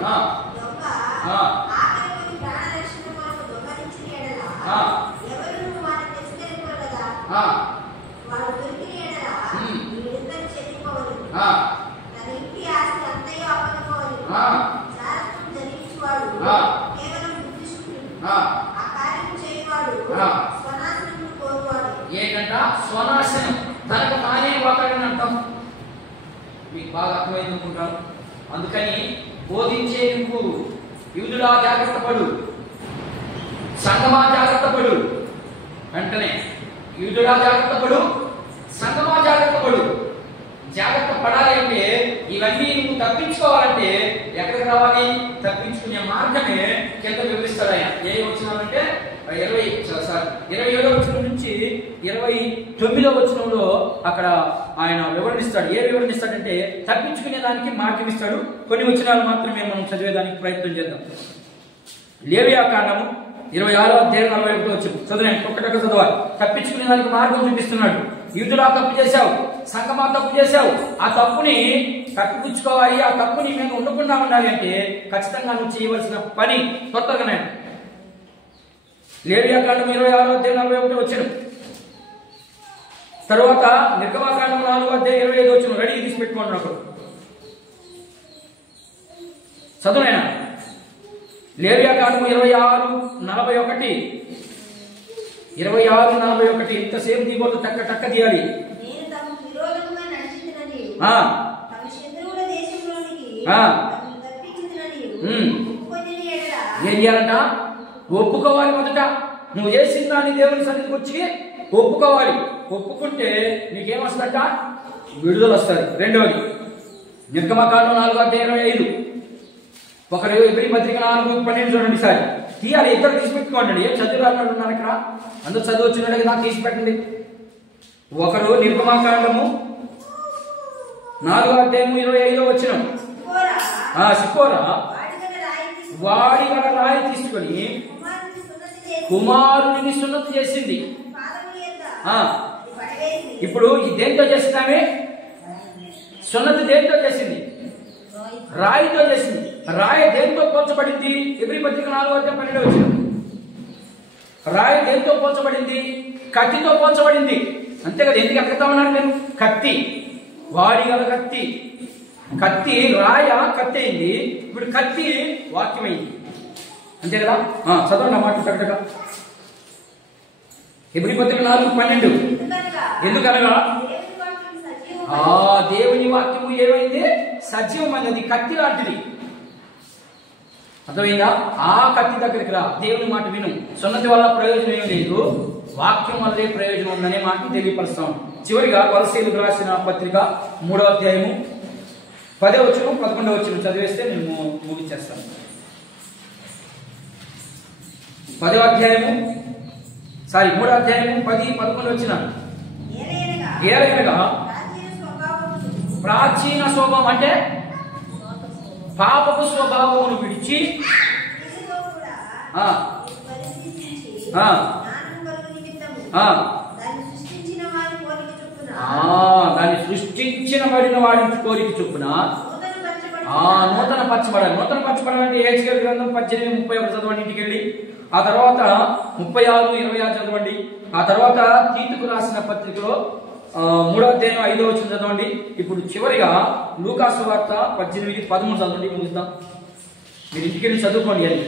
ఏంటంట? స్వనాశనం, తనకు తానే వాతాడని అర్థం. మీకు బాగా అర్థమైంది అనుకుంటాను. అందుకని బోధించే నువ్వు యూదుడా జాగ్రత్త పడు, సంగమా జాగ్రత్త పడు. వెంటనే యూదుడా జాగ్రత్త పడు, సంగమా జాగ్రత్త పడు. జాగ్రత్త పడాలి అంటే ఇవన్నీ నువ్వు తప్పించుకోవాలంటే ఎక్కడికి రావాలి? తప్పించుకునే మార్గమే కింద వివరిస్తాడు ఆయన. ఏ వచనాలంటే 27వ వచనం నుంచి 29వ వచనంలో అక్కడ ఆయన వివరణిస్తాడు. ఏ వివరణిస్తాడంటే తప్పించుకునే దానికి మార్గం ఇస్తాడు. కొన్ని వచనాలు మాత్రమే మనం చదివేదానికి ప్రయత్నం చేద్దాం. లేవియా కాండము 26వ అధ్యాయం 41వ వచనం చదివాను. ఒక్కటొక్క చదవాలి. తప్పించుకునే దానికి మార్గం చూపిస్తున్నాడు. యూదులా తప్పు చేశావు, సంగమా తప్పు చేశావు, ఆ తప్పుని కప్పిపుచ్చుకోవాలి, ఆ తప్పుని మేము ఉండకుండా ఉండాలి అంటే ఖచ్చితంగా నువ్వు చేయవలసిన పని కొత్తగానే లేవియాకాండం 26:41 వచ్చిన తర్వాత నిర్గమాకాండం 4:25 వచ్చిన రెడీ తీసి పెట్టుకోండి నాకు చదువునైనా. లేవియాకాండం 26:41 ఇంతసేపు దిగోదు టక్క తీయాలి. ఏం చేయాలంట? ఒప్పుకోవాలి. మొదట నువ్వు చేసిన దాన్ని దేవుని సన్నిధికి వచ్చి ఒప్పుకోవాలి. ఒప్పుకుంటే నీకేమొస్తుందంట? విడుదల వస్తుంది. రెండవది నిర్గమకాండం 4:25 ఒకరు ఎబ్రీ పత్రిక 4:12 చూడండి సార్ తీయాలి. ఇద్దరు తీసి పెట్టుకోండి. ఏం చదువు రాకుండా ఉన్నారు ఇక్కడ, అందరూ చదువు వచ్చినట్టు కదా తీసి పెట్టండి. ఒకరు నిర్గమకాండము 4:25 వచ్చిన సిప్పోరా వాడి గల రాయి తీసుకొని కుమారుడిని సున్నతి చేసింది. ఇప్పుడు దేంతో చేసిందామే? సున్నతి దేంతో చేసింది? రాయితో చేసింది. రాయి దేంతో పోల్చబడింది? ఎబ్రీ పత్రిక 4:12 వచ్చిన రాయి దేంతో పోల్చబడింది? కత్తితో పోల్చబడింది. అంతే కదా. ఎందుకు ఎక్కడ ఉన్నాను నేను? కత్తి, వాడి గల కత్తి. కత్తి రాయ కత్తి అయింది, ఇప్పుడు కత్తి వాక్యమైంది. అంతే కదా. చదవండి ఆ మాట చక్కగా. ఎబ్రీ పత్రిక 4:12 ఎందుకనగా దేవుని వాక్యము ఏమైంది? సజీవమైనది, కత్తి లాంటిది. అర్థమైందా? ఆ కత్తి దగ్గరికి రా, దేవుని మాట విను. సున్నతి వల్ల ప్రయోజనం ఏమి లేదు, వాక్యం వల్లే ప్రయోజనం ఉందనే మాట తెలియపరుస్తాం. చివరిగా కొలస్సీయులకు రాసిన పత్రిక 3వ అధ్యాయము 10వ వచనం 11వ వచనం చదివేస్తే మేము ముగించేస్తాం. 10వ అధ్యాయము 3వ అధ్యాయము 10, 11 వచ్చిన ఏలైనగా ప్రాచీన స్వభావం అంటే పాపపు స్వభావమును విడిచి దాన్ని సృష్టించిన వాడి కోరిక చొప్పున నూతన పరచబడాలి. నూతన పరచబడాలంటే హెచ్కేల్ గ్రంథం 18:31 చదవండి ఇంటికి వెళ్ళి. ఆ తర్వాత 36:26 చదవండి. ఆ తర్వాత తీతుకు రాసిన పత్రికలో 3వ అధ్యాయం 5వ వచనం చదవండి. ఇప్పుడు చివరిగా లూకా సువార్త 18:13 చదవండి. ముగిద్దాం. మీరు ఇంటికి వెళ్ళి చదువుకోండి. అని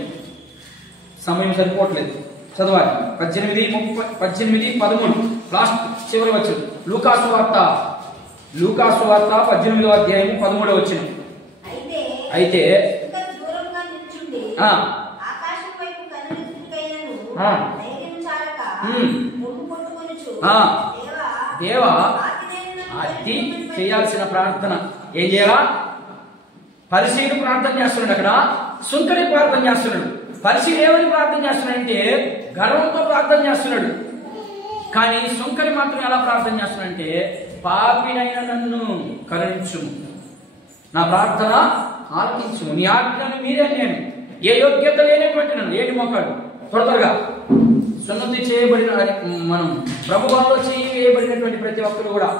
సమయం సరిపోవట్లేదు, చదవాలి. 18:13 లాస్ట్ చివరి వచ్చిన లూకా సువార్త 18వ అధ్యాయం 13వ వచనం. అయితే దేవా అది చేయాల్సిన ప్రార్థన ఏం చేయాలా? పరిశీలి ప్రార్థన చేస్తున్నాడు, అక్కడ సుంకరి ప్రార్థన చేస్తున్నాడు. పరిశీలి ఏమని ప్రార్థన చేస్తున్నాడంటే గర్వంతో ప్రార్థన చేస్తున్నాడు. కానీ సుంకరి మాత్రం ఎలా ప్రార్థన చేస్తున్నాడంటే పాపినైన నన్ను కరుణించుము, నా ప్రార్థన ఆలకించుము, నీ ఆజ్ఞను మీరే నేను ఏ యోగ్యత లేనటువంటి నన్ను ఏటి మోకాడు త్వరగా సున్నతి చేయబడిన మనం ప్రభుత్వంలో చేయబడినటువంటి ప్రతి ఒక్కరు కూడా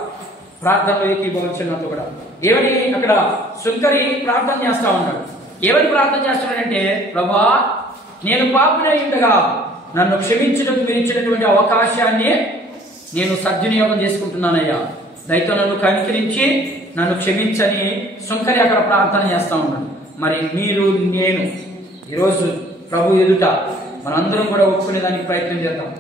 ప్రార్థనలో ఏకీభవించినట్టు కూడా ఏమని అక్కడ సుంకరి ప్రార్థన చేస్తా ఉన్నాడు. ఏమని ప్రార్థన చేస్తున్నాడంటే ప్రభువా నేను పాపినై ఉండగా నన్ను క్షమించడానికి మీరు ఇచ్చినటువంటి అవకాశాన్ని నేను సద్వినియోగం చేసుకుంటున్నానయ్యా, దయతో నన్ను కనికరించి నన్ను క్షమించని సుంకరి అక్కడ ప్రార్థన చేస్తా ఉన్నాడు. మరి మీరు నేను ఈరోజు ప్రభు ఎదుట మనందరం కూడా ఒప్పుకునే దానికి ప్రయత్నం చేద్దాం.